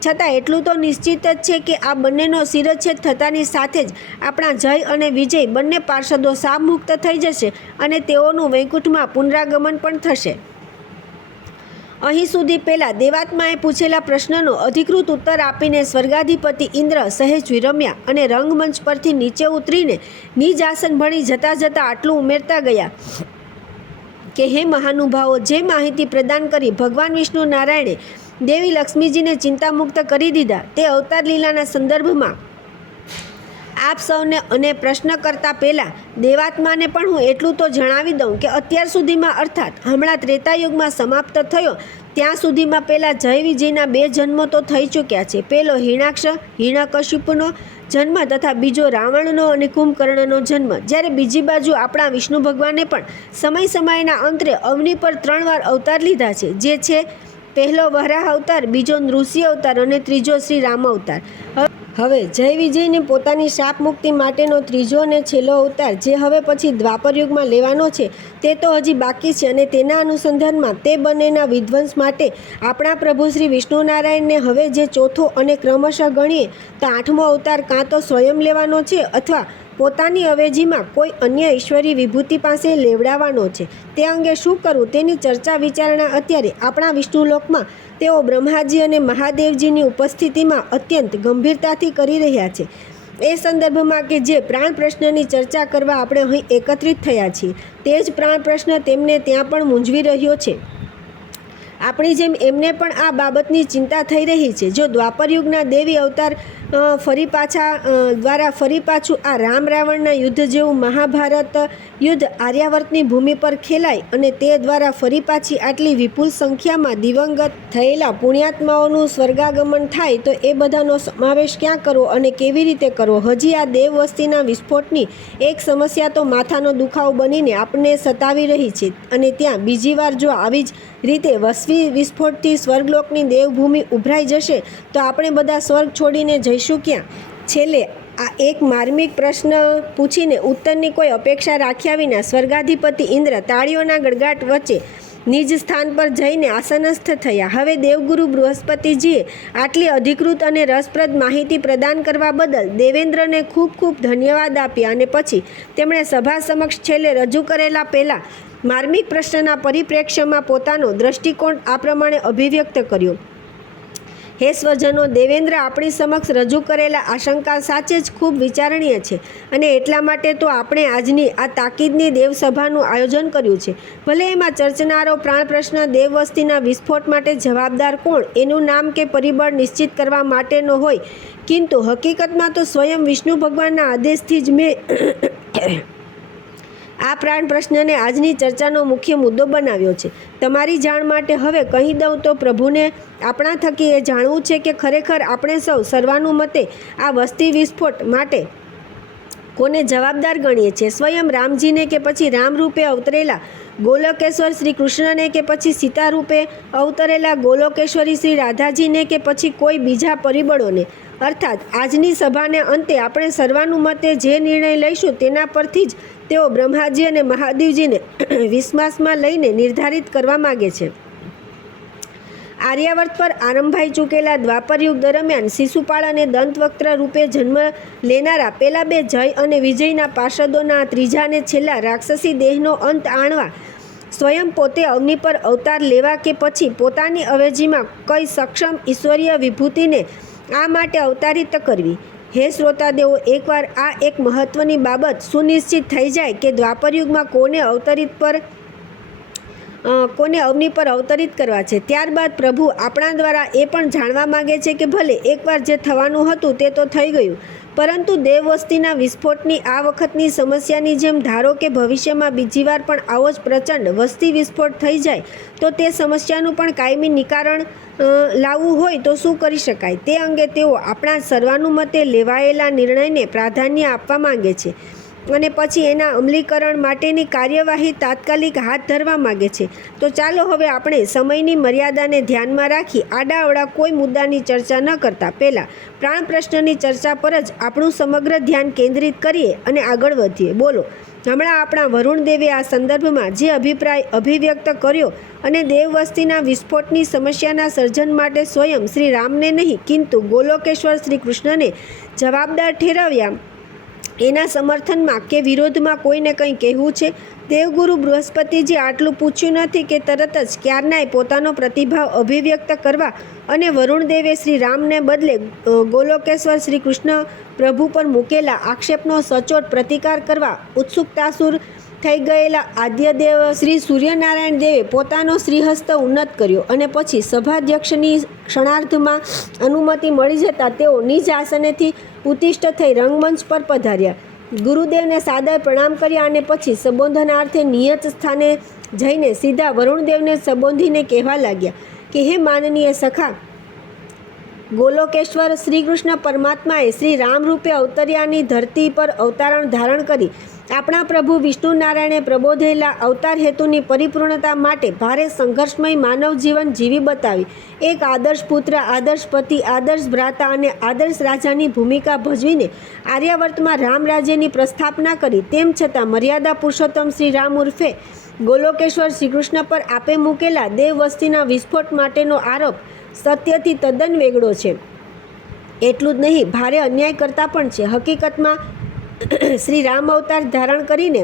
છતાં એટલું તો નિશ્ચિત જ છે કે આ બંનેનો શિરચ્છેદ થતાની સાથે જ આપણા જય અને વિજય બંને પાર્ષદો શાપમુક્ત થઈ જશે અને તેઓનું વૈકુંઠમાં પુનરાગમન પણ થશે. અહીં સુધી પહેલાં દેવાત્માએ પૂછેલા પ્રશ્નનો અધિકૃત ઉત્તર આપીને સ્વર્ગાધિપતિ ઇન્દ્ર સહેજ વિરમ્યા અને રંગમંચ પરથી નીચે ઉતરીને નિજ આસન ભણી જતાં જતાં આટલું ઉમેરતા ગયા કે હે મહાનુભાવો, જે માહિતી પ્રદાન કરી ભગવાન વિષ્ણુ નારાયણે દેવી લક્ષ્મીજીને ચિંતામુક્ત કરી દીધા તે અવતાર લીલાના સંદર્ભમાં આપ સૌને અને પ્રશ્ન કરતા પહેલાં દેવાત્માને પણ હું એટલું તો જણાવી દઉં કે અત્યાર સુધીમાં અર્થાત હમણાં ત્રેતાયુગમાં સમાપ્ત થયો ત્યાં સુધીમાં પહેલાં જય વિજયના 2 જન્મો તો થઈ ચૂક્યા છે. પહેલો હિરણ્યકશિપુનો જન્મ તથા બીજો રાવણનો અને કુંભકર્ણનો જન્મ. જ્યારે બીજી બાજુ આપણા વિષ્ણુ ભગવાને પણ સમયના અંતરે અવની પર 3 વાર અવતાર લીધા છે, જે છે પહેલો વરાહ અવતાર, બીજો નૃસિંહ અવતાર અને ત્રીજો શ્રી રામ અવતાર. હવે જય વિજયને પોતાની શાપ મુક્તિ માટેનો ત્રીજો અને છેલ્લો અવતાર જે હવે પછી દ્વાપરયુગમાં લેવાનો છે તે તો હજી બાકી છે અને તેના અનુસંધાનમાં તે બંનેના વિધ્વંસ માટે આપણા પ્રભુ શ્રી વિષ્ણુ નારાયણને હવે જે ચોથો અને ક્રમશઃ ગણીએ તો 8મો અવતાર કાં તો સ્વયં લેવાનો છે અથવા પોતાની અવેજીમાં કોઈ અન્ય ઈશ્વરી વિભૂતિ પાસે લેવડાવવાનો છે. તે અંગે શું કરવું તેની ચર્ચા વિચારણા અત્યારે આપણા વિષ્ણુલોકમાં તેઓ બ્રહ્માજી અને મહાદેવજીની ઉપસ્થિતિમાં અત્યંત ગંભીરતાથી કરી રહ્યા છે. એ સંદર્ભમાં કે જે પ્રાણ પ્રશ્નની ચર્ચા કરવા આપણે અહીં એકત્રિત થયા છીએ તે જ પ્રાણ પ્રશ્ન તેમને ત્યાં પણ મૂંઝવી રહ્યો છે. આપણી જેમ એમને પણ આ બાબતની ચિંતા થઈ રહી છે. જો દ્વાપરયુગના દેવી અવતાર ફરી પાછું આ રામ રાવણના યુદ્ધ જેવું મહાભારત યુદ્ધ આર્યાવર્તની ભૂમિ પર ખેલાય અને તે દ્વારા ફરી પાછી આટલી વિપુલ સંખ્યામાં દિવંગત થયેલા પુણ્યાત્માઓનું સ્વર્ગાગમન થાય તો એ બધાનો સમાવેશ ક્યાં કરવો અને કેવી રીતે કરવો? હજી આ દેવ વસ્તીના વિસ્ફોટની એક સમસ્યા તો માથાનો દુખાવો બનીને આપણને સતાવી રહી છે અને ત્યાં બીજી વાર જો આવી જ રીતે વસ્તી વિસ્ફોટથી સ્વર્ગલોકની દેવભૂમિ ઉભરાઈ જશે તો આપણે બધા સ્વર્ગ છોડીને જઈશું ક્યાં? છેલ્લે આ એક માર્મિક પ્રશ્ન પૂછીને ઉત્તરની કોઈ અપેક્ષા રાખ્યા વિના સ્વર્ગાધિપતિ ઇન્દ્ર તાળીઓના ગડગાટ વચ્ચે નિજ સ્થાન પર જઈને આસનસ્થ થયા. હવે દેવગુરુ બૃહસ્પતિજીએ આટલી અધિકૃત અને રસપ્રદ માહિતી પ્રદાન કરવા બદલ દેવેન્દ્રને ખૂબ ખૂબ ધન્યવાદ આપ્યા અને પછી તેમણે સભા સમક્ષ છેલ્લે રજૂ કરેલા પહેલાં માર્મિક પ્રશ્નના પરિપ્રેક્ષ્યમાં પોતાનો દૃષ્ટિકોણ આ પ્રમાણે અભિવ્યક્ત કર્યો. હે સ્વજનો, દેવેન્દ્ર આપણી સમક્ષ રજૂ કરેલા આશંકા સાચે જ ખૂબ વિચારણીય છે અને એટલા માટે તો આપણે આજની આ તાકીદની દેવસભાનું આયોજન કર્યું છે. ભલે એમાં ચર્ચનારો પ્રાણ પ્રશ્ન દેવવસ્તીના વિસ્ફોટ માટે જવાબદાર કોણ એનું નામ કે પરિબળ નિશ્ચિત કરવા માટેનો હોય, કિંતુ હકીકતમાં તો સ્વયં વિષ્ણુ ભગવાનના આદેશથી જ મેં આ પ્રાણ પ્રશ્નને આજની ચર્ચાનો મુખ્ય મુદ્દો બનાવ્યો છે. તમારી જાણ માટે હવે કહી દઉં તો પ્રભુને આપણા થકી એ જાણવું છે કે ખરેખર આપણે સૌ સર્વાનુમતે આ વસ્તી વિસ્ફોટ માટે કોને જવાબદાર ગણીએ છીએ? સ્વયં રામજીને કે પછી રામ રૂપે અવતરેલા ગોલોકેશ્વર શ્રી કૃષ્ણને કે પછી સીતા રૂપે અવતરેલા ગોલોકેશ્વરી શ્રી રાધાજીને કે પછી કોઈ બીજા પરિબળોને? અર્થાત આજની સભાને અંતે આપણે સર્વાનુમતે જે નિર્ણય લઈશું તેના પરથી જ તેઓ બ્રહ્માજી અને મહાદેવજીને વિશ્વાસમાં લઈને નિર્ધારિત કરવા માગે છે. આર્યાવર્ત પર આરંભાઈ ચૂકેલા દ્વાપરયુગ દરમિયાન શિશુપાળ અને દંતવક્ત્ર રૂપે જન્મ લેનારા પેલા 2 જય અને વિજયના પાર્ષદોના ત્રીજા અને છેલ્લા રાક્ષસી દેહનો અંત આણવા સ્વયં પોતે અવની પર અવતાર લેવા કે પછી પોતાની અવેજીમાં કઈ સક્ષમ ઈશ્વરીય વિભૂતિને આ માટે અવતારિત કરવી? હે શ્રોતાદેવો, એકવાર આ એક મહત્ત્વની બાબત સુનિશ્ચિત થઈ જાય કે દ્વાપરયુગમાં કોને અવની પર અવતરિત કરવા છે, ત્યારબાદ પ્રભુ આપણા દ્વારા એ પણ જાણવા માગે છે કે ભલે એકવાર જે થવાનું હતું તે તો થઈ ગયું, પરંતુ દેવવસ્તીના વિસ્ફોટની આ વખતની સમસ્યાની જેમ ધારો કે ભવિષ્યમાં બીજી વાર પણ આવો જ પ્રચંડ વસ્તી વિસ્ફોટ થઈ જાય તો તે સમસ્યાનું પણ કાયમી નિકારણ લાવવું હોય તો શું કરી શકાય? તે અંગે તેઓ આપણા સર્વાનુમતે લેવાયેલા નિર્ણયને પ્રાધાન્ય આપવા માંગે છે. અને પછી એના અમલીકરણ માટેની કાર્યવાહી તાત્કાલિક હાથ ધરવા માગે છે. તો ચાલો હવે આપણે સમયની મર્યાદાને ધ્યાનમાં રાખી આડાઅવળા કોઈ મુદ્દાની ચર્ચા ન કરતા પહેલાં પ્રાણ પ્રશ્નની ચર્ચા પર જ આપણું સમગ્ર ધ્યાન કેન્દ્રિત કરીએ અને આગળ વધીએ. બોલો, હમણાં આપણા વરુણદેવે આ સંદર્ભમાં જે અભિપ્રાય અભિવ્યક્ત કર્યો અને દેવવસ્તીના વિસ્ફોટની સમસ્યાના સર્જન માટે સ્વયં શ્રી રામને નહીં કિંતુ ગોલોકેશ્વર શ્રી કૃષ્ણને જવાબદાર ઠેરવ્યા, એના સમર્થનમાં કે વિરોધમાં કોઈને કંઈ કહેવું છે? દેવગુરુ બૃહસ્પતિજી આટલું પૂછ્યું નથી કે તરત જ ક્યારનાય પોતાનો પ્રતિભાવ અભિવ્યક્ત કરવા અને વરુણદેવે શ્રી રામને બદલે ગોલોકેશ્વર શ્રી કૃષ્ણ પ્રભુ પર મૂકેલા આક્ષેપનો સચોટ પ્રતિકાર કરવા ઉત્સુકતાસુર થઈ ગયેલા આદ્યદેવ શ્રી સૂર્યનારાયણ દેવે પોતાનો શ્રીહસ્ત ઉન્નત કર્યો અને પછી સભાધ્યક્ષની ક્ષણાર્ધમાં અનુમતિ મળી જતાં તેઓ નિજ આસનેથી ઉત્તિષ્ઠ થઈ રંગમંચ પર પધાર્યા. ગુરુદેવને સાદર પ્રણામ કર્યા અને પછી સંબોધનાર્થે નિયત સ્થાને જઈને સીધા વરુણદેવને સંબોધીને કહેવા લાગ્યા કે હે માનનીય સખા, ગોલોકેશ્વર શ્રી કૃષ્ણ પરમાત્માએ શ્રી રામ રૂપે અવતર્યાની ધરતી પર અવતારણ ધારણ કરી આપણા પ્રભુ વિષ્ણુ નારાયણે પ્રબોધેલા અવતાર હેતુની પરિપૂર્ણતા માટે ભારે સંઘર્ષમય માનવ જીવન જીવી બતાવી એક આદર્શ પુત્ર, આદર્શ પતિ, આદર્શ ભ્રાતા અને આદર્શ રાજાની ભૂમિકા ભજવીને આર્યાવર્તમાં રામ રાજ્યની પ્રસ્થાપના કરી. તેમ છતાં મર્યાદા પુરુષોત્તમ શ્રી રામ ઉર્ફે ગોલોકેશ્વર શ્રી કૃષ્ણ પર આપે મૂકેલા દેવવસ્તીના વિસ્ફોટ માટેનો આરોપ સત્યથી તદ્દન વેગળો છે. એટલું જ નહીં, ભારે અન્યાય કરતા પણ છે. હકીકતમાં શ્રી રામ અવતાર ધારણ કરીને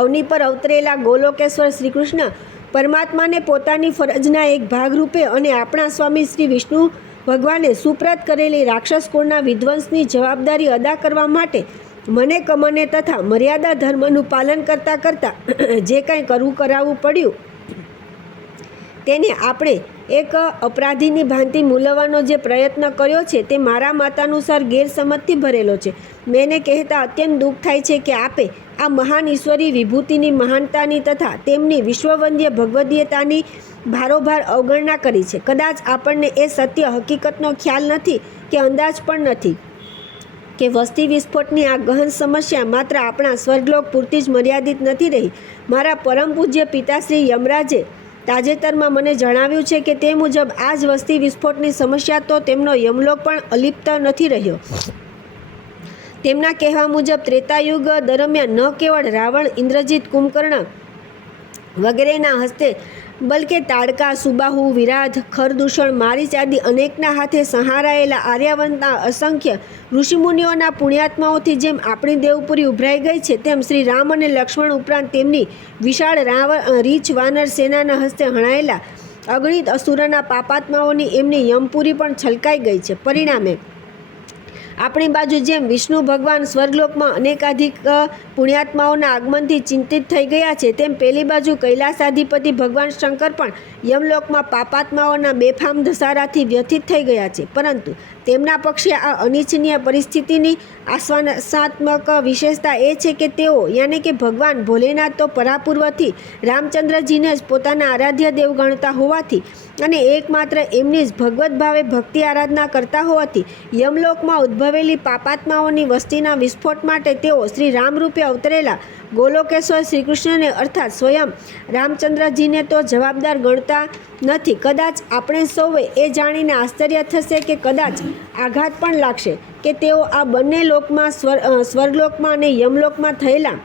અવની પર અવતરેલા ગોલોકેશ્વર શ્રી કૃષ્ણ પરમાત્માને પોતાની ફરજના એક ભાગરૂપે અને આપણા સ્વામી શ્રી વિષ્ણુ ભગવાને સુપ્રત કરેલી રાક્ષસ કુળના વિધ્વંસની જવાબદારી અદા કરવા માટે મને કમને તથા મર્યાદા ધર્મનું પાલન કરતાં કરતાં જે કાંઈ કરવું કરાવવું પડ્યું તેને આપણે એક અપરાધીની ભાંતિ મૂલવવાનો જે પ્રયત્ન કર્યો છે તે મારા મતાનુસાર ગેરસમજથી ભરેલો છે. મેને કહેતા અત્યંત દુઃખ થાય છે કે આપે આ મહાન ઈશ્વરી વિભૂતિની મહાનતાની તથા તેમની વિશ્વવંદ્ય ભગવદીયતાની ભારોભાર અવગણના કરી છે. કદાચ આપણને એ સત્ય હકીકતનો ખ્યાલ નથી કે અંદાજ પણ નથી કે વસ્તી વિસ્ફોટની આ ગહન સમસ્યા માત્ર આપણા સ્વર્ગલોક પૂરતી જ મર્યાદિત નથી રહી. મારા પરમ પૂજ્ય પિતાશ્રી યમરાજે તાજેતરમાં મને જણાવ્યું છે કે તે મુજબ આ જ વસ્તી વિસ્ફોટની સમસ્યા તો તેમનો યમલોક પણ અલિપ્ત નથી રહ્યો. તેમના કહેવા મુજબ ત્રેતાયુગ દરમિયાન ન કેવળ રાવણ, ઇન્દ્રજીત, કુંભકર્ણ વગેરેના હસ્તે બલકે તાડકા, સુબાહુ, વિરાધ, ખરદૂષણ, મારીચ આદિ અનેકના હાથે સંહારાયેલા આર્યાવંતના અસંખ્ય ઋષિમુનિઓના પુણ્યાત્માઓથી જેમ આપણી દેવપુરી ઉભરાઈ ગઈ છે તેમ શ્રી રામ અને લક્ષ્મણ ઉપરાંત તેમની વિશાળ રીછ વાનર સેનાના હસ્તે હણાયેલા અગણિત અસુરોના પાપાત્માઓની એમની યમપુરી પણ છલકાઈ ગઈ છે. પરિણામે આપણી બાજુ જેમ વિષ્ણુ ભગવાન સ્વર્ગલોકમાં અનેકાધિક પુણ્યાત્માઓના આગમનથી ચિંતિત થઈ ગયા છે તેમ પેલી બાજુ કૈલાસાધિપતિ ભગવાન શંકર પણ યમલોકમાં પાપાત્માઓના બેફામ ધસારાથી વ્યથિત થઈ ગયા છે. પરંતુ તેમના પક્ષે આ અનિચ્છનીય પરિસ્થિતિની આશ્વાસનાત્મક વિશેષતા એ છે કે તેઓ યાને કે ભગવાન ભોલેનાથ તો પરાપૂર્વથી રામચંદ્રજીને જ પોતાના આરાધ્ય દેવ ગણતા હોવાથી અને એકમાત્ર એમની જ ભગવત ભાવે ભક્તિ આરાધના કરતા હોવાથી યમલોકમાં ઉદ્ભવેલી પાપાત્માઓની વસ્તીના વિસ્ફોટ માટે તેઓ શ્રી રામરૂપે અવતરેલા ગોલોકેશ્વર શ્રી કૃષ્ણને અર્થાત સ્વયં રામચંદ્રજીને તો જવાબદાર ગણતા નથી. કદાચ આપણે સૌએ એ જાણીને આશ્ચર્ય થશે કે કદાચ આઘાત પણ લાગશે કે તેઓ આ બંને લોકમાં સ્વર્ગલોકમાં અને યમલોકમાં થયેલા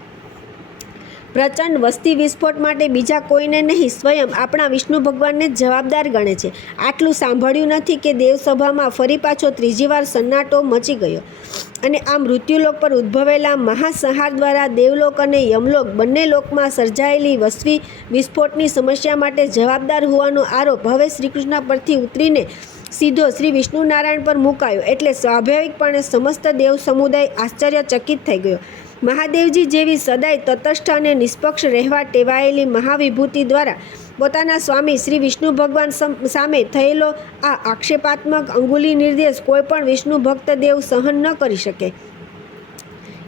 પ્રચંડ વસ્તી વિસ્ફોટ માટે બીજા કોઈને નહીં સ્વયં આપણા વિષ્ણુ ભગવાનને જ જવાબદાર ગણે છે. આટલું સાંભળ્યું નથી કે દેવસભામાં ફરી પાછો ત્રીજી વાર સન્નાટો મચી ગયો અને આ મૃત્યુલોક પર ઉદ્ભવેલા મહાસંહાર દ્વારા દેવલોક અને યમલોક બંને લોકમાં સર્જાયેલી વસ્તી વિસ્ફોટની સમસ્યા માટે જવાબદાર હોવાનો આરોપ હવે શ્રીકૃષ્ણ પરથી ઉતરીને સીધો શ્રી વિષ્ણુ નારાયણ પર મુકાયો એટલે સ્વાભાવિકપણે સમસ્ત દેવ સમુદાય આશ્ચર્યચકિત થઈ ગયો. મહાદેવજી જેવી સદાય તટસ્થ અને નિષ્પક્ષ રહેવા ટેવાયેલી મહાવિભૂતિ દ્વારા પોતાના સ્વામી શ્રી વિષ્ણુ ભગવાન સામે થયેલો આ આક્ષેપાત્મક અંગુલી નિર્દેશ કોઈ પણ વિષ્ણુ ભક્ત દેવ સહન ન કરી શકે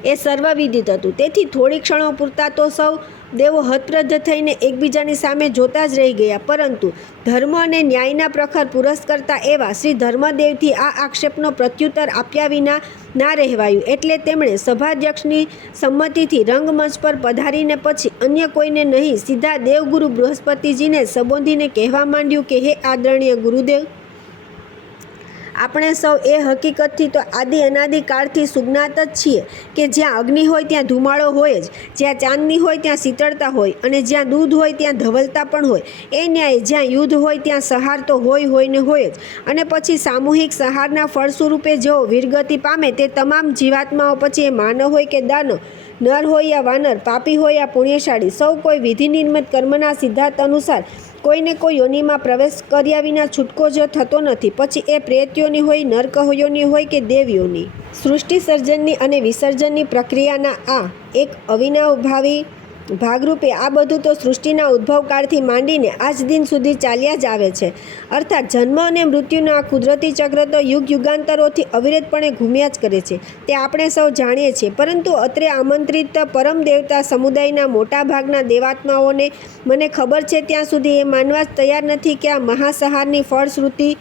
એ સર્વવિદિત હતું. તેથી થોડી ક્ષણો પૂરતા તો સૌ દેવો હતપ્રદ થઈને એકબીજાની સામે જોતા જ રહી ગયા, પરંતુ ધર્મ અને ન્યાયના પ્રખર પુરસ્કર્તા એવા શ્રી ધર્મદેવથી આ આક્ષેપનો પ્રત્યુત્તર આપ્યા વિના ના રહેવાયું. એટલે તેમણે સભાધ્યક્ષની સંમતિથી રંગમંચ પર પધારીને પછી અન્ય કોઈને નહીં, સીધા દેવગુરુ બૃહસ્પતિજીને સંબોધીને કહેવા માંડ્યું કે હે આદરણીય ગુરુદેવ, આપણે સૌ એ હકીકતથી તો આદિ અનાદિ કાળથી સુજ્ઞાત જ છીએ કે જ્યાં અગ્નિ હોય ત્યાં ધુમાડો હોય જ, જ્યાં ચાંદની હોય ત્યાં શીતળતા હોય, અને જ્યાં દૂધ હોય ત્યાં ધવલતા પણ હોય. એ ન્યાય જ્યાં યુદ્ધ હોય ત્યાં સહાર તો હોય ને હોય જ. અને પછી સામૂહિક સહારના ફળ સ્વરૂપે જેઓ વીરગતિ પામે તે તમામ જીવાત્માઓ, પછી એ માનવ હોય કે દાનવ, નર હોય યા વાનર, પાપી હોય યા પુણ્યશાળી, સૌ કોઈ વિધિ નિર્મિત કર્મના સિદ્ધાંત અનુસાર કોઈને કોઈ યોનિમાં પ્રવેશ કર્યા વિના છૂટકો જો થતો નથી. પછી એ પ્રેત યોનિ હોય, નરક યોનિ હોય કે દેવ યોનિ. સૃષ્ટિ સર્જનની અને વિસર્જનની પ્રક્રિયાના આ એક અવિનાભાવી ભાગરૂપે આ બધું તો સૃષ્ટિના ઉદ્ભવકાળથી માંડીને આજ દિન સુધી ચાલ્યા જ આવે છે. અર્થાત જન્મ અને મૃત્યુના આ કુદરતી ચક્ર તો યુગાંતરોથી અવિરતપણે ઘૂમ્યા જ કરે છે, તે આપણે સૌ જાણીએ છીએ. પરંતુ અત્રે આમંત્રિત પરમ દેવતા સમુદાયના મોટા ભાગના દેવાત્માઓને મને ખબર છે ત્યાં સુધી એ માનવા જ તૈયાર નથી કે આ મહાસહારની ફળશ્રુતિ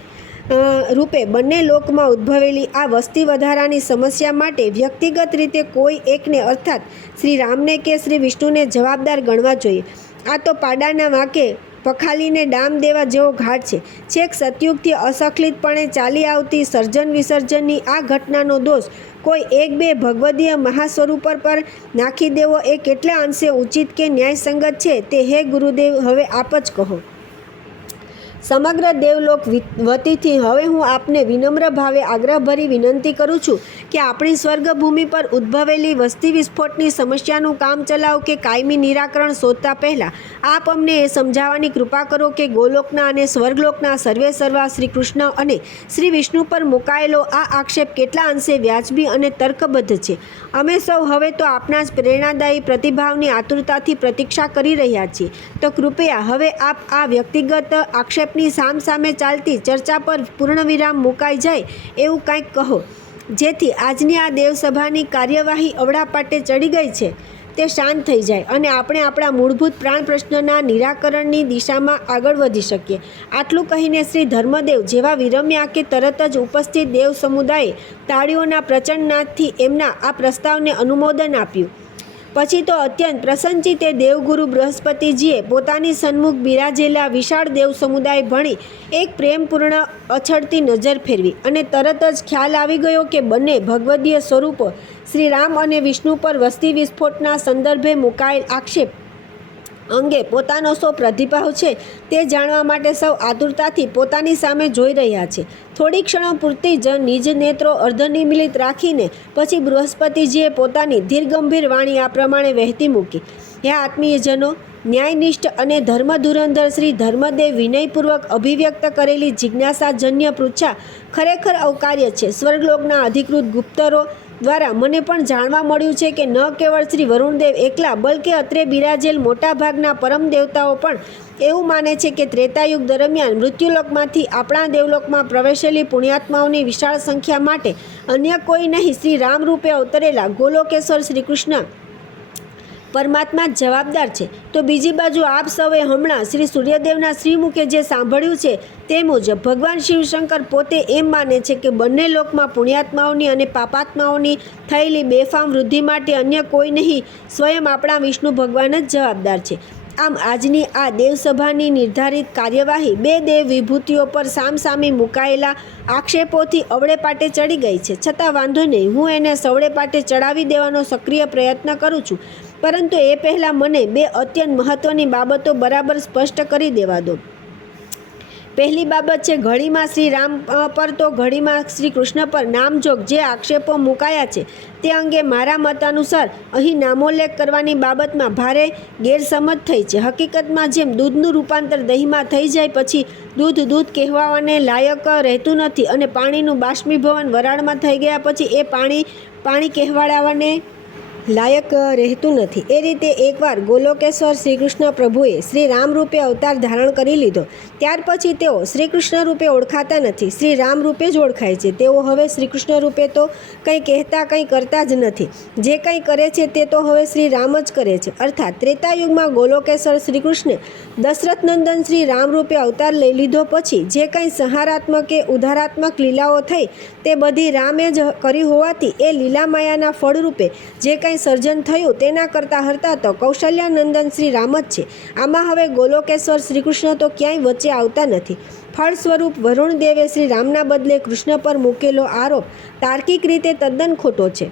રૂપે બંને લોકમાં ઉદ્ભવેલી આ વસ્તી વધારાની સમસ્યા માટે વ્યક્તિગત રીતે કોઈ એકને, અર્થાત શ્રી રામને કે શ્રી વિષ્ણુને જવાબદાર ગણવા જોઈએ. આ તો પાડાના વાંકે પખાલીને ડામ દેવા જેવો ઘાટ છે. છેક સતયુગથી અસખલિતપણે ચાલી આવતી સર્જન વિસર્જનની આ ઘટનાનો દોષ કોઈ એક બે ભગવદીય મહાસ્વરૂપ પર નાખી દેવો એ કેટલા અંશે ઉચિત કે ન્યાયસંગત છે તે હે ગુરુદેવ હવે આપ જ કહો. સમગ્ર દેવલોક વતીથી હવે હું આપને વિનમ્ર ભાવે આગ્રહભરી વિનંતી કરું છું કે આપણી સ્વર્ગભૂમિ પર ઉદ્ભવેલી વસ્તી વિસ્ફોટની સમસ્યાનું કામ ચલાવ કે કાયમી નિરાકરણ શોધતા પહેલાં આપ અમને એ સમજાવવાની કૃપા કરો કે ગોલોકના અને સ્વર્ગલોકના સર્વે સર્વા શ્રી કૃષ્ણ અને શ્રી વિષ્ણુ પર મુકાયેલો આ આક્ષેપ કેટલા અંશે વ્યાજબી અને તર્કબદ્ધ છે. અમે સૌ હવે તો આપના જ પ્રેરણાદાયી પ્રતિભાવની આતુરતાથી પ્રતીક્ષા કરી રહ્યા છીએ. તો કૃપયા હવે આપ આ વ્યક્તિગત આક્ષેપ ની સામસામે ચાલતી ચર્ચા પર પૂર્ણવિરામ મુકાઈ જાય એવું કંઈક કહો, જેથી આજની આ દેવસભાની કાર્યવાહી અવળાપાટે ચડી ગઈ છે તે શાંત થઈ જાય અને આપણે આપણા મૂળભૂત પ્રાણ પ્રશ્નના નિરાકરણની દિશામાં આગળ વધી શકીએ. આટલું કહીને શ્રી ધર્મદેવ જેવા વિરમ્યા કે તરત જ ઉપસ્થિત દેવ સમુદાયે તાળીઓના પ્રચંડ નાદથી એમના આ પ્રસ્તાવને અનુમોદન આપ્યું. પછી તો અત્યંત પ્રસન્નચિત્તે દેવગુરુ બૃહસ્પતિજીએ પોતાની સન્મુખ બિરાજેલા વિશાળ દેવ સમુદાય ભણી એક પ્રેમપૂર્ણ અછડતી નજર ફેરવી અને તરત જ ખ્યાલ આવી ગયો કે બંને ભગવદીય સ્વરૂપો શ્રી રામ અને વિષ્ણુ પર વસ્તી વિસ્ફોટના સંદર્ભે મુકાયેલ આક્ષેપ અંગે પોતાનો શો પ્રતિભાવ છે તે જાણવા માટે સૌ આતુરતાથી પોતાની સામે જોઈ રહ્યા છે. થોડી ક્ષણો પૂરતી જ નિજ નેત્રો અર્ધનિમીલિત રાખીને પછી બૃહસ્પતિજીએ પોતાની ધીરગંભીર વાણી આ પ્રમાણે વહેતી મૂકી. હે આત્મીયજનો, ન્યાયનિષ્ઠ અને ધર્મધુરંધર શ્રી ધર્મદેવ વિનયપૂર્વક અભિવ્યક્ત કરેલી જિજ્ઞાસાજન્ય પૃચ્છા ખરેખર અવકાર્ય છે. સ્વર્ગલોકના અધિકૃત ગુપ્તરો દ્વારા મને પણ જાણવા મળ્યું છે કે ન કેવળ શ્રી વરુણદેવ એકલા બલકે અત્રે બિરાજેલ મોટાભાગના પરમ દેવતાઓ પણ એવું માને છે કે ત્રેતાયુગ દરમિયાન મૃત્યુલોકમાંથી આપણા દેવલોકમાં પ્રવેશેલી પુણ્યાત્માઓની વિશાળ સંખ્યા માટે અન્ય કોઈ નહીં શ્રી રામ રૂપે અવતરેલા ગોલોકેશ્વર શ્રી કૃષ્ણ પરમાત્મા જ જવાબદાર છે. તો બીજી બાજુ આપ સૌએ હમણાં શ્રી સૂર્યદેવના શ્રીમુખે જે સાંભળ્યું છે તે મુજબ ભગવાન શિવશંકર પોતે એમ માને છે કે બંને લોકમાં પુણ્યાત્માઓની અને પાપાત્માઓની થયેલી બેફામ વૃદ્ધિ માટે અન્ય કોઈ નહીં, સ્વયં આપણા વિષ્ણુ ભગવાન જ જવાબદાર છે. આમ આજની આ દેવસભાની નિર્ધારિત કાર્યવાહી બે દેવ વિભૂતિઓ પર સામસામે મુકાયેલા આક્ષેપોથી અવળે પાટે ચડી ગઈ છે. છતાં વાંધો નહીં, હું એને સવળે પાટે ચડાવી દેવાનો સક્રિય પ્રયત્ન કરું છું. પરંતુ એ પહેલાં મને બે અત્યંત મહત્ત્વની બાબતો બરાબર સ્પષ્ટ કરી દેવા દો. પહેલી બાબત છે ઘડીમાં શ્રી રામ પર તો ઘડીમાં શ્રી કૃષ્ણ પર નામજોગ જે આક્ષેપો મુકાયા છે તે અંગે મારા મત અનુસાર અહીં નામોલ્લેખ કરવાની બાબતમાં ભારે ગેરસમજ થઈ છે. હકીકતમાં જેમ દૂધનું રૂપાંતર દહીંમાં થઈ જાય પછી દૂધ કહેવાને લાયક રહેતું નથી અને પાણીનું બાષ્પીભવન વરાળમાં થઈ ગયા પછી એ પાણી કહેવાડાવાને લાયક રહેતું નથી. એ રીતે એકવાર ગોલોકેશ્વર શ્રી કૃષ્ણ પ્રભુએ શ્રી રામ રૂપે અવતાર ધારણ કરી લીધો. ત્યાર પછી તેઓ શ્રી કૃષ્ણ રૂપે ઓળખાતા નથી, શ્રી રામ રૂપે જ ઓળખાય છે. તેઓ હવે શ્રી કૃષ્ણ રૂપે તો કંઈ કહેતા કંઈ કરતા જ નથી. જે કંઈ કરે છે તે તો હવે શ્રી રામ જ કરે છે. અર્થાત ત્રેતાયુગમાં ગોલોકેશ્વર શ્રી કૃષ્ણે દશરથ નંદન શ્રી રામ રૂપે અવતાર લઈ લીધો પછી જે કંઈ સંહારાત્મક કે ઉદ્ધારાત્મક લીલાઓ થઈ તે બધી રામે જ કરી હોવાથી એ લીલા માયાના ફળરૂપે જે કંઈ સર્જન થયું તેના કરતાં હરતા તો કૌશલ્યાનંદન શ્રી રામ જ છે. આમાં હવે ગોલોકેશ્વર શ્રી કૃષ્ણ તો ક્યાંય વચ્ચે આવતા નથી. ફળ સ્વરૂપ વરુણદેવે શ્રી રામના બદલે કૃષ્ણ પર મૂકેલો આરોપ તાર્કિક રીતે તદ્દન ખોટો છે.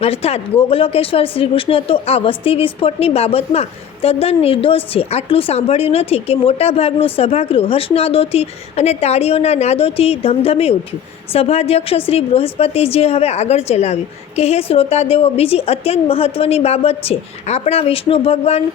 અર્થાત ગોલોકેશ્વર શ્રી કૃષ્ણ તો આ વસ્તી વિસ્ફોટની બાબતમાં તદ્દન નિર્દોષ છે. આટલું સાંભળ્યું નથી કે મોટાભાગનું સભાગૃહ હર્ષનાદોથી અને તાળીઓના નાદોથી ધમધમી ઉઠ્યું. સભાધ્યક્ષ શ્રી બૃહસ્પતિજીએ હવે આગળ ચલાવ્યું કે હે શ્રોતાદેવો, બીજી અત્યંત મહત્ત્વની બાબત છે. આપણા વિષ્ણુ ભગવાન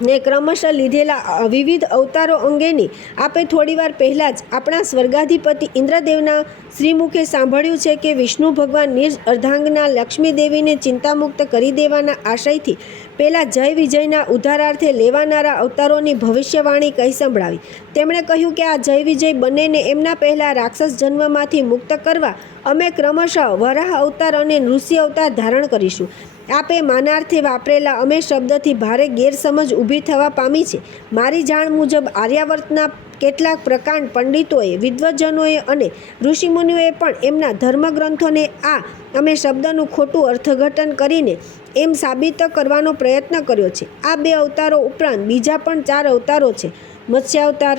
ને ક્રમશઃ લીધેલા વિવિધ અવતારો અંગેની આપે થોડીવાર પહેલાં જ આપણા સ્વર્ગાધિપતિ ઇન્દ્રદેવના શ્રીમુખે સાંભળ્યું છે કે વિષ્ણુ ભગવાન નિજ અર્ધાંગના લક્ષ્મીદેવીને ચિંતામુક્ત કરી દેવાના આશયથી પહેલાં જય વિજયના ઉદ્ધારાર્થે લેવાનારા અવતારોની ભવિષ્યવાણી કહી સંભળાવી. તેમણે કહ્યું કે આ જય વિજય બંનેને એમના પહેલાં રાક્ષસ જન્મમાંથી મુક્ત કરવા અમે ક્રમશઃ વરાહ અવતાર અને નૃસિંહ અવતાર ધારણ કરીશું. આપે માનાર્થે વાપરેલા અમે શબ્દથી ભારે ગેરસમજ ઊભી થવા પામી છે. મારી જાણ મુજબ આર્યાવર્તના કેટલાક પ્રકાંડ પંડિતોએ, વિદ્વજનોએ અને ઋષિમુનિઓએ પણ એમના ધર્મગ્રંથોને આ અમે શબ્દનું ખોટું અર્થઘટન કરીને એમ સાબિત કરવાનો પ્રયત્ન કર્યો છે. આ બે અવતારો ઉપરાંત બીજા પણ 4 અવતારો છે: મત્સ્યાવતાર,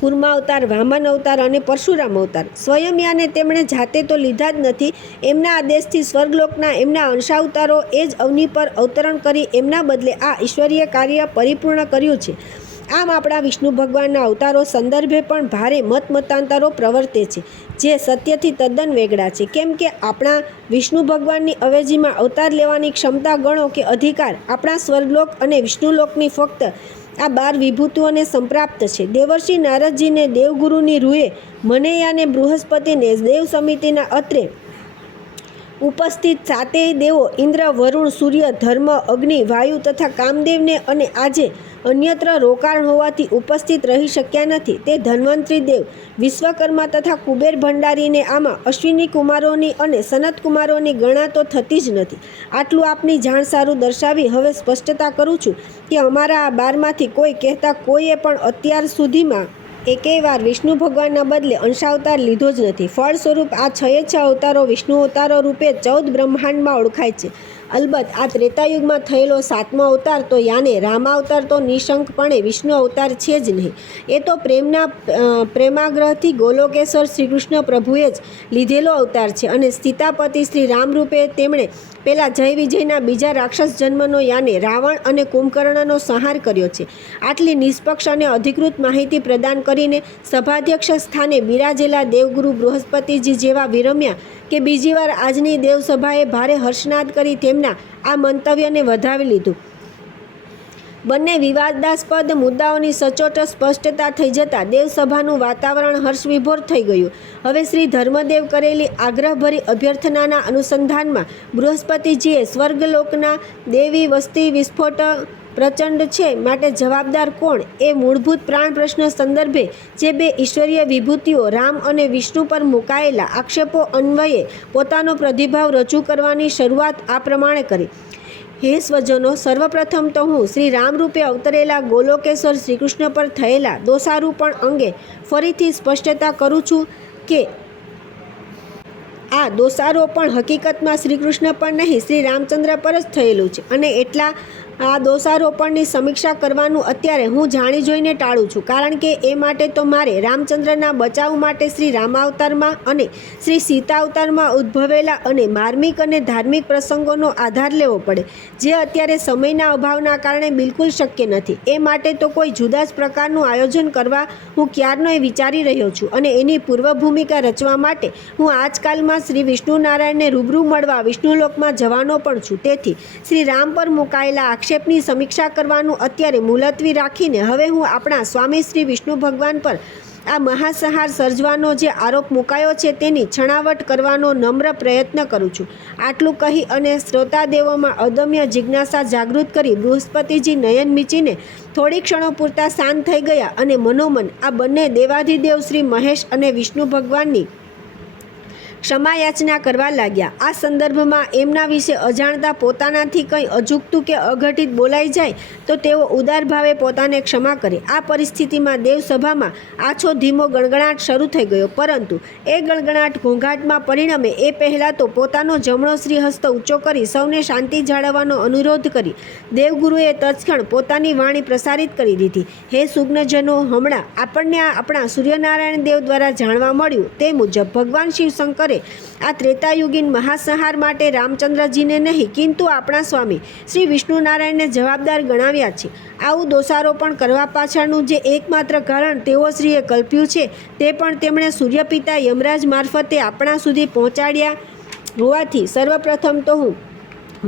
કુર્મા અવતાર, વામન અવતાર અને પરશુરામ અવતાર. સ્વયં યાને તેમણે જાતે તો લીધા જ નથી. એમના આદેશથી સ્વર્ગલોકના એમના અંશાવતારો એ જ અવની પર અવતરણ કરી એમના બદલે આ ઈશ્વરીય કાર્ય પરિપૂર્ણ કર્યું છે. આમ આપણા વિષ્ણુ ભગવાનના અવતારો સંદર્ભે પણ ભારે મતમતાંતરો પ્રવર્તે છે, જે સત્યથી તદ્દન વેગળા છે. કેમ કે આપણા વિષ્ણુ ભગવાનની અવેજીમાં અવતાર લેવાની ક્ષમતા ગણો કે અધિકાર આપણા સ્વર્ગલોક અને વિષ્ણુલોકની ફક્ત આ 12 વિભૂતિઓને સંપ્રાપ્ત છે. દેવર્ષિ નારદજીને દેવગુરુની રૂએ મને યાને બૃહસ્પતિને દેવ સમિતિના અત્રે ઉપસ્થિત 7 દેવો ઇન્દ્ર, વરુણ, સૂર્ય, ધર્મ, અગ્નિ, વાયુ તથા કામદેવને અને આજે અન્યત્ર રોકાણ હોવાથી ઉપસ્થિત રહી શક્યા નથી તે ધન્વંતરી દેવ, વિશ્વકર્મા તથા કુબેર ભંડારીને આમાં અશ્વિની કુમારોની અને સનત કુમારોની ગણા તો થતી જ નથી. આટલું આપની જાણ સારું દર્શાવી હવે સ્પષ્ટતા કરું છું કે અમારા આ 12માંથી કોઈ કહેતા કોઈએ પણ અત્યાર સુધીમાં એકેય વાર વિષ્ણુ ભગવાનના બદલે અંશાવતાર લીધો જ નથી. ફળ સ્વરૂપ આ 6 અવતારો વિષ્ણુ અવતારો રૂપે 14 બ્રહ્માંડમાં ઓળખાય છે. અલબત્ત આ ત્રેતાયુગમાં થયેલો 7મો અવતાર તો યાને રામાવતાર તો નિશંકપણે વિષ્ણુ અવતાર છે જ નહીં. એ તો પ્રેમાગ્રહથી ગોલોકેશ્વર શ્રી કૃષ્ણ પ્રભુએ જ લીધેલો અવતાર છે અને સ્થિતાપતિ શ્રી રામ રૂપે તેમણે પેલા જય વિજયના બીજા રાક્ષસ જન્મનો યાને રાવણ અને કુંભકર્ણનો સંહાર કર્યો છે. આટલી નિષ્પક્ષ અને અધિકૃત માહિતી પ્રદાન કરીને સભાધ્યક્ષ સ્થાને બિરાજેલા દેવગુરુ બૃહસ્પતિજી જેવા વિરમ્યા કે બીજી વાર આજની દેવસભાએ ભારે હર્ષનાદ કરી તેમના આ મંતવ્યને વધાવી લીધું. બંને વિવાદાસ્પદ મુદ્દાઓની સચોટ સ્પષ્ટતા થઈ જતાં દેવસભાનું વાતાવરણ હર્ષવિભોર થઈ ગયું. હવે શ્રી ધર્મદેવ કરેલી આગ્રહભરી અભ્યર્થનાના અનુસંધાનમાં બૃહસ્પતિજીએ સ્વર્ગલોકના દેવી વસ્તી વિસ્ફોટ પ્રચંડ છે માટે જવાબદાર કોણ એ મૂળભૂત પ્રાણ પ્રશ્ન સંદર્ભે જે 2 ઈશ્વરીય વિભૂતિઓ રામ અને વિષ્ણુ પર મુકાયેલા આક્ષેપો અન્વયે પોતાનો પ્રતિભાવ રજૂ કરવાની શરૂઆત આ પ્રમાણે કરી. હે સ્વજનો, સર્વપ્રથમ તો હું શ્રી રામ રૂપે અવતરેલા ગોલોકેશ્વર શ્રી કૃષ્ણ પર થયેલા દોષારોપણ અંગે ફરીથી સ્પષ્ટતા કરું છું કે આ દોષારોપણ હકીકતમાં શ્રી કૃષ્ણ પર નહીં, શ્રી રામચંદ્ર પર જ થયેલું છે અને એટલા આ દોષારોપણની સમીક્ષા કરવાનું અત્યારે હું જાણી જોઈને ટાળું છું, કારણ કે એ માટે તો મારે રામચંદ્રના બચાવ માટે શ્રી રામાવતારમાં અને શ્રી સીતાવતારમાં ઉદ્ભવેલા અને માર્મિક અને ધાર્મિક પ્રસંગોનો આધાર લેવો પડે, જે અત્યારે સમયના અભાવના કારણે બિલકુલ શક્ય નથી. એ માટે તો કોઈ જુદા જ પ્રકારનું આયોજન કરવા હું ક્યારનોય વિચારી રહ્યો છું અને એની પૂર્વ ભૂમિકા રચવા માટે હું આજકાલમાં શ્રી વિષ્ણુ નારાયણને રૂબરૂ મળવા વિષ્ણુલોકમાં જવાનો પણ છું. તેથી શ્રી રામ પર મુકાયેલા આક્ષેપની સમીક્ષા કરવાનું અત્યારે મુલતવી રાખીને હવે હું આપણા સ્વામી શ્રી વિષ્ણુ ભગવાન પર આ મહાસંહાર સર્જવાનો જે આરોપ મુકાયો છે તેની છણાવટ કરવાનો નમ્ર પ્રયત્ન કરું છું. આટલું કહી અને શ્રોતાદેવોમાં અદમ્ય જિજ્ઞાસા જાગૃત કરી બૃહસ્પતિજી નયન મીચીને થોડી ક્ષણો પૂરતા શાંત થઈ ગયા અને મનોમન આ બંને દેવાધિદેવ શ્રી મહેશ અને વિષ્ણુ ભગવાનની ક્ષમાયાચના કરવા લાગ્યા. આ સંદર્ભમાં એમના વિશે અજાણતા પોતાનાથી કંઈ અજુગતું કે અઘટિત બોલાઈ જાય તો તેઓ ઉદાર ભાવે પોતાને ક્ષમા કરે. આ પરિસ્થિતિમાં દેવસભામાં આછો ધીમો ગણગણાટ શરૂ થઈ ગયો, પરંતુ એ ગણગણાટ ઘોંઘાટમાં પરિણમે એ પહેલાં તો પોતાનો જમણો શ્રીહસ્ત ઊંચો કરી સૌને શાંતિ જાળવવાનો અનુરોધ કરી દેવગુરુએ તત્ક્ષણ પોતાની વાણી પ્રસારિત કરી દીધી. હે સુજ્ઞજનો, હમણાં આપણને આપણા સૂર્યનારાયણ દેવ દ્વારા જાણવા મળ્યું તે મુજબ ભગવાન શિવશંકરે આ ત્રેતાયુગીન મહાસંહાર માટે રામચંદ્રજીને નહીં કિંતુ આપણા સ્વામી શ્રી વિષ્ણુનારાયણને જવાબદાર ગણાવ્યા છે. આવું દોષારોપણ કરવા પાછળનું જે એકમાત્ર કારણ તેઓ શ્રીએ કલ્પ્યું છે તે પણ તેમણે સૂર્યપિતા યમરાજ મારફતે આપણા સુધી પહોંચાડ્યા હોવાથી સર્વપ્રથમ તો હું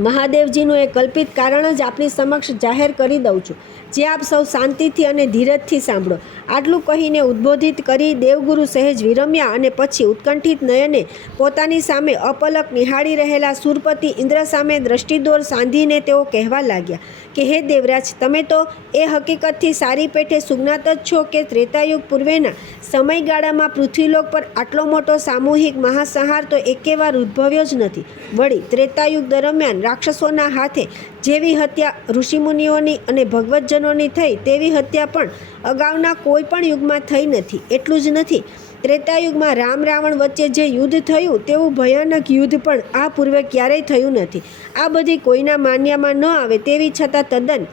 મહાદેવજીનું એ કલ્પિત કારણ જ આપની સમક્ષ જાહેર કરી દઉં છું, જે આપ સૌ શાંતિથી અને ધીરજથી સાંભળો. આટલું કહીને ઉદ્બોધિત કરી દેવગુરુ સહેજ વિરમ્યા અને પછી ઉત્કંઠિત નયને પોતાની સામે અપલક નિહાળી રહેલા સુરપતિ ઇન્દ્ર સામે દ્રષ્ટિદોર સાંધીને તેઓ કહેવા લાગ્યા કે હે દેવરાજ, તમે તો એ હકીકતથી સારી પેઠે સુજ્ઞાત જ છો કે ત્રેતાયુગ પૂર્વેના સમયગાળામાં પૃથ્વીલોક પર આટલો મોટો સામૂહિક મહાસંહાર તો એકેવાર ઉદ્ભવ્યો જ નથી. વળી ત્રેતાયુગ દરમિયાન રાક્ષસોના હાથે જેવી હત્યા ઋષિમુનિઓની અને ભગવતજનોની થઈ તેવી હત્યા પણ અગાઉના કોઈ પણ યુગમાં થઈ નથી. એટલું જ નથી, ત્રેતાયુગમાં રામ રાવણ વચ્ચે જે યુદ્ધ થયું તેવું ભયાનક યુદ્ધ પણ આ પૂર્વે ક્યારેય થયું નથી. આ બધી કોઈના માન્યામાં ન આવે તેવી છતાં તદ્દન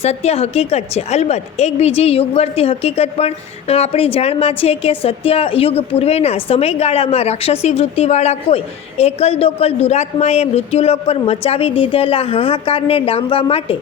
સત્ય હકીકત છે. અલબત્ત એક બીજી યુગવર્તી હકીકત પણ આપણી જાણમાં છે કે સત્યયુગ પૂર્વેના સમયગાળામાં રાક્ષસી વૃત્તિવાળા કોઈ એકલ દોકલ દુરાત્માએ મૃત્યુલોક પર મચાવી દીધેલા હાહાકારને ડામવા માટે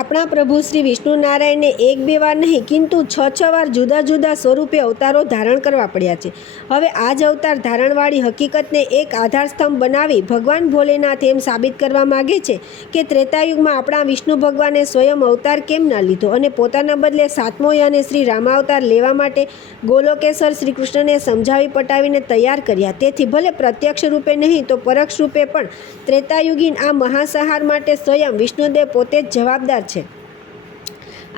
આપણા પ્રભુ શ્રી વિષ્ણુનારાયણને એક બે વાર નહીં કિંતુ છ વાર જુદા જુદા સ્વરૂપે અવતારો ધારણ કરવા પડ્યા છે. હવે આ જ અવતાર ધારણવાળી હકીકતને એક આધારસ્તંભ બનાવી ભગવાન ભોલેનાથ એમ સાબિત કરવા માગે છે કે ત્રેતાયુગમાં આપણા વિષ્ણુ ભગવાને સ્વયં અવતાર કેમ ના લીધો અને પોતાના બદલે સાતમો યાને શ્રી રામાવતાર લેવા માટે ગોલોકેશ્વર શ્રી કૃષ્ણને સમજાવી પટાવીને તૈયાર કર્યા. તેથી ભલે પ્રત્યક્ષ રૂપે નહીં તો પરોક્ષ રૂપે પણ ત્રેતાયુગીન આ મહાસંહાર માટે સ્વયં વિષ્ણુદેવ પોતે જ જવાબદાર છે.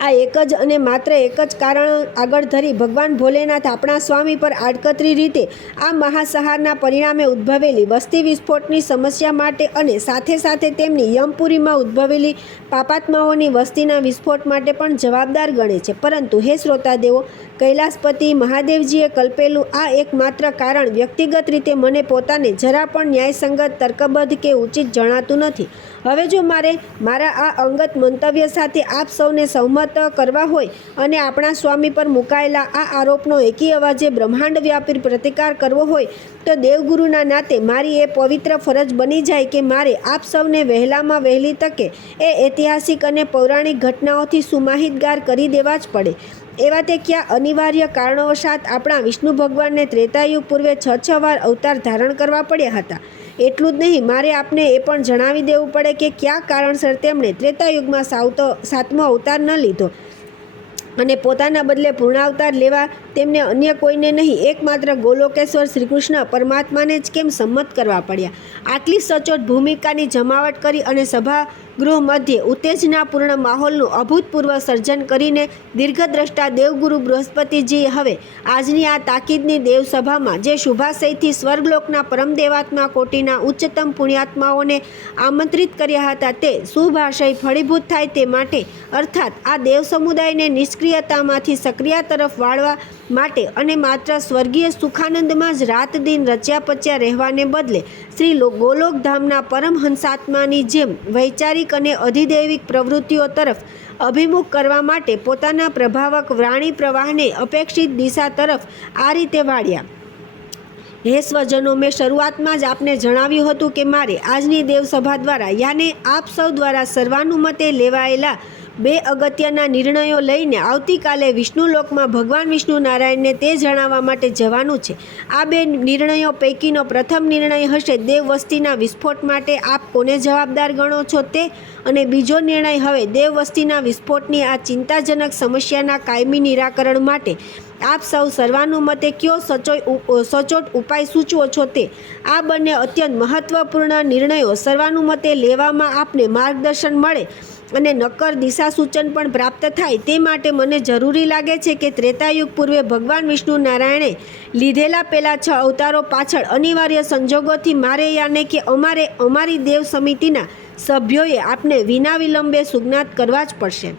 આ એક જ અને માત્ર એક જ કારણ આગળ ધરી ભગવાન ભોલેનાથ આપણા સ્વામી પર આડકતરી રીતે આ મહાસંહારના પરિણામે ઉદ્ભવેલી વસ્તી વિસ્ફોટની સમસ્યા માટે અને સાથે સાથે તેમની યમપુરીમાં ઉદ્ભવેલી પાપાત્માઓની વસ્તીના વિસ્ફોટ માટે પણ જવાબદાર ગણે છે. પરંતુ હે શ્રોતાદેવો, કૈલાસપતિ મહાદેવજીએ કલ્પેલું આ એકમાત્ર કારણ વ્યક્તિગત રીતે મને પોતાને જરા પણ ન્યાયસંગત, તર્કબદ્ધ કે ઉચિત જણાતું નથી. હવે જો મારે મારા આ અંગત મંતવ્ય સાથે આપ સૌને સહમત કરવા હોય અને આપણા સ્વામી પર મુકાયેલા આ આરોપનો એકી અવાજે બ્રહ્માંડ વ્યાપી પ્રતિકાર કરવો હોય તો દેવગુરુના નાતે મારી એ પવિત્ર ફરજ બની જાય કે મારે આપ સૌને વહેલામાં વહેલી તકે એ ઐતિહાસિક અને પૌરાણિક ઘટનાઓથી સુમાહિતગાર કરી દેવા જ પડે. એવા તે ક્યાં અનિવાર્ય કારણોવશાત આપણા વિષ્ણુ ભગવાનને ત્રેતાયુગ પૂર્વે છ વાર અવતાર ધારણ કરવા પડ્યા હતા. એટલું જ નહીં, મારે આપને એ પણ જણાવી દેવું પડે કે કયા કારણસર તેમણે ત્રેતાયુગમાં સાતમો અવતાર ન લીધો અને પોતાના બદલે પૂર્ણાવતાર લેવા તેમને અન્ય કોઈને નહીં એકમાત્ર ગોલોકેશ્વર શ્રીકૃષ્ણ પરમાત્માને જ કેમ સંમત કરવા પડ્યા. આટલી સચોટ ભૂમિકાની જમાવટ કરી અને સભાગૃહ મધ્યે ઉત્તેજનાપૂર્ણ માહોલનું અભૂતપૂર્વ સર્જન કરીને દીર્ઘદ્રષ્ટા દેવગુરુ બૃહસ્પતિજીએ હવે આજની આ તાકીદની દેવસભામાં જે શુભાશયથી સ્વર્ગલોકના પરમદેવાત્મા કોટીના ઉચ્ચતમ પુણ્યાત્માઓને આમંત્રિત કર્યા હતા તે શુભાશય ફળીભૂત થાય તે માટે, અર્થાત આ દેવ સમુદાયને નિષ્ક્રિયતામાંથી સક્રિયા તરફ વાળવા માટે અને માત્ર સ્વર્ગીય સુખાનંદમાં જ રાત દિન રચ્યા પચ્યા રહેવાને બદલે શ્રી ગોલોકધામના પરમહંસાત્માની જેમ વૈચારિક અને અધિદૈવિક પ્રવૃત્તિઓ તરફ અભિમુખ કરવા માટે પોતાના પ્રભાવક વાણી પ્રવાહને અપેક્ષિત દિશા તરફ આ રીતે વાળ્યા. હે સ્વજનો, મેં શરૂઆતમાં જ આપને જણાવ્યું હતું કે મારે આજની દેવસભા દ્વારા યાને આપ સૌ દ્વારા સર્વાનુમતે લેવાયેલા બે અગત્યના નિર્ણયો લઈને આવતીકાલે વિષ્ણુલોકમાં ભગવાન વિષ્ણુ નારાયણને તે જણાવવા માટે જવાનું છે. આ બે નિર્ણયો પૈકીનો પ્રથમ નિર્ણય હશે દેવ વસ્તીના વિસ્ફોટ માટે આપ કોને જવાબદાર ગણો છો તે, અને બીજો નિર્ણય હવે દેવ વસ્તીના વિસ્ફોટની આ ચિંતાજનક સમસ્યાના કાયમી નિરાકરણ માટે આપ સૌ સર્વાનુમતે કયો સચોટ ઉપાય સૂચવો છો તે. આ બંને અત્યંત મહત્વપૂર્ણ નિર્ણયો સર્વાનુમતે લેવામાં આપને માર્ગદર્શન મળે અને નક્કર દિશા સૂચન પણ પ્રાપ્ત થાય તે માટે મને જરૂરી લાગે છે કે ત્રેતાયુગ પૂર્વે ભગવાન વિષ્ણુ નારાયણે લીધેલા પેલા 6 અવતારો પાછળ અનિવાર્ય સંજોગોથી મારે યાને કે અમારી દેવ સમિતિના સભ્યોએ આપને વિના વિલંબે સુજ્ઞાત કરવા જ પડશે,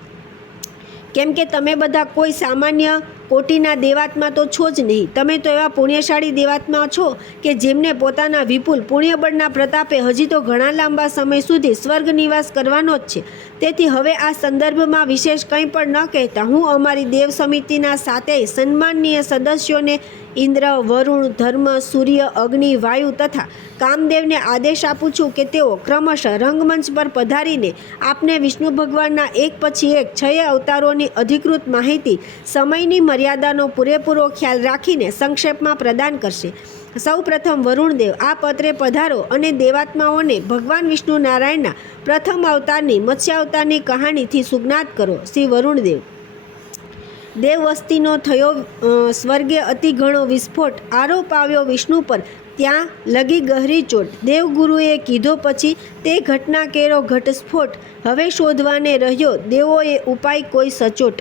કેમ કે તમે બધા કોઈ સામાન્ય કોટીના દેવાત્મા તો છો જ નહીં. તમે તો એવા પુણ્યશાળી દેવાત્મા છો કે જેમને પોતાના વિપુલ પુણ્યબળના પ્રતાપે હજી તો ઘણા લાંબા સમય સુધી સ્વર્ગ નિવાસ કરવાનો જ છે. તેથી હવે આ સંદર્ભમાં વિશેષ કંઈ પણ ન કહેતા હું અમારી દેવ સમિતિના 7 સન્માનનીય સદસ્યોને ઇન્દ્ર, વરુણ, ધર્મ, સૂર્ય, અગ્નિ, વાયુ તથા કામદેવને આદેશ આપું છું કે તેઓ ક્રમશઃ રંગમંચ પર પધારીને આપને વિષ્ણુ ભગવાનના એક પછી એક 6 અવતારોની અધિકૃત માહિતી સમયની મર્યાદાનો પૂરેપૂરો ખ્યાલ રાખીને સંક્ષેપમાં પ્રદાન કરશે. સૌ પ્રથમ વરુણદેવ, આ પત્રે પધારો અને દેવાત્માઓને ભગવાન વિષ્ણુ નારાયણના પ્રથમ અવતારની મત્સ્યાવતારની કહાનીથી સુજ્ઞાત કરો. શ્રી વરુણદેવ. દેવવસ્તીનો થયો સ્વર્ગે અતિ ઘણો વિસ્ફોટ, આરોપ આવ્યો વિષ્ણુ પર, ત્યાં લગી ગહરી ચોટ. દેવગુરુએ કીધો પછી તે ઘટના કેરો ઘટસ્ફોટ, હવે શોધવાને રહ્યો દેવોએ ઉપાય કોઈ સચોટ.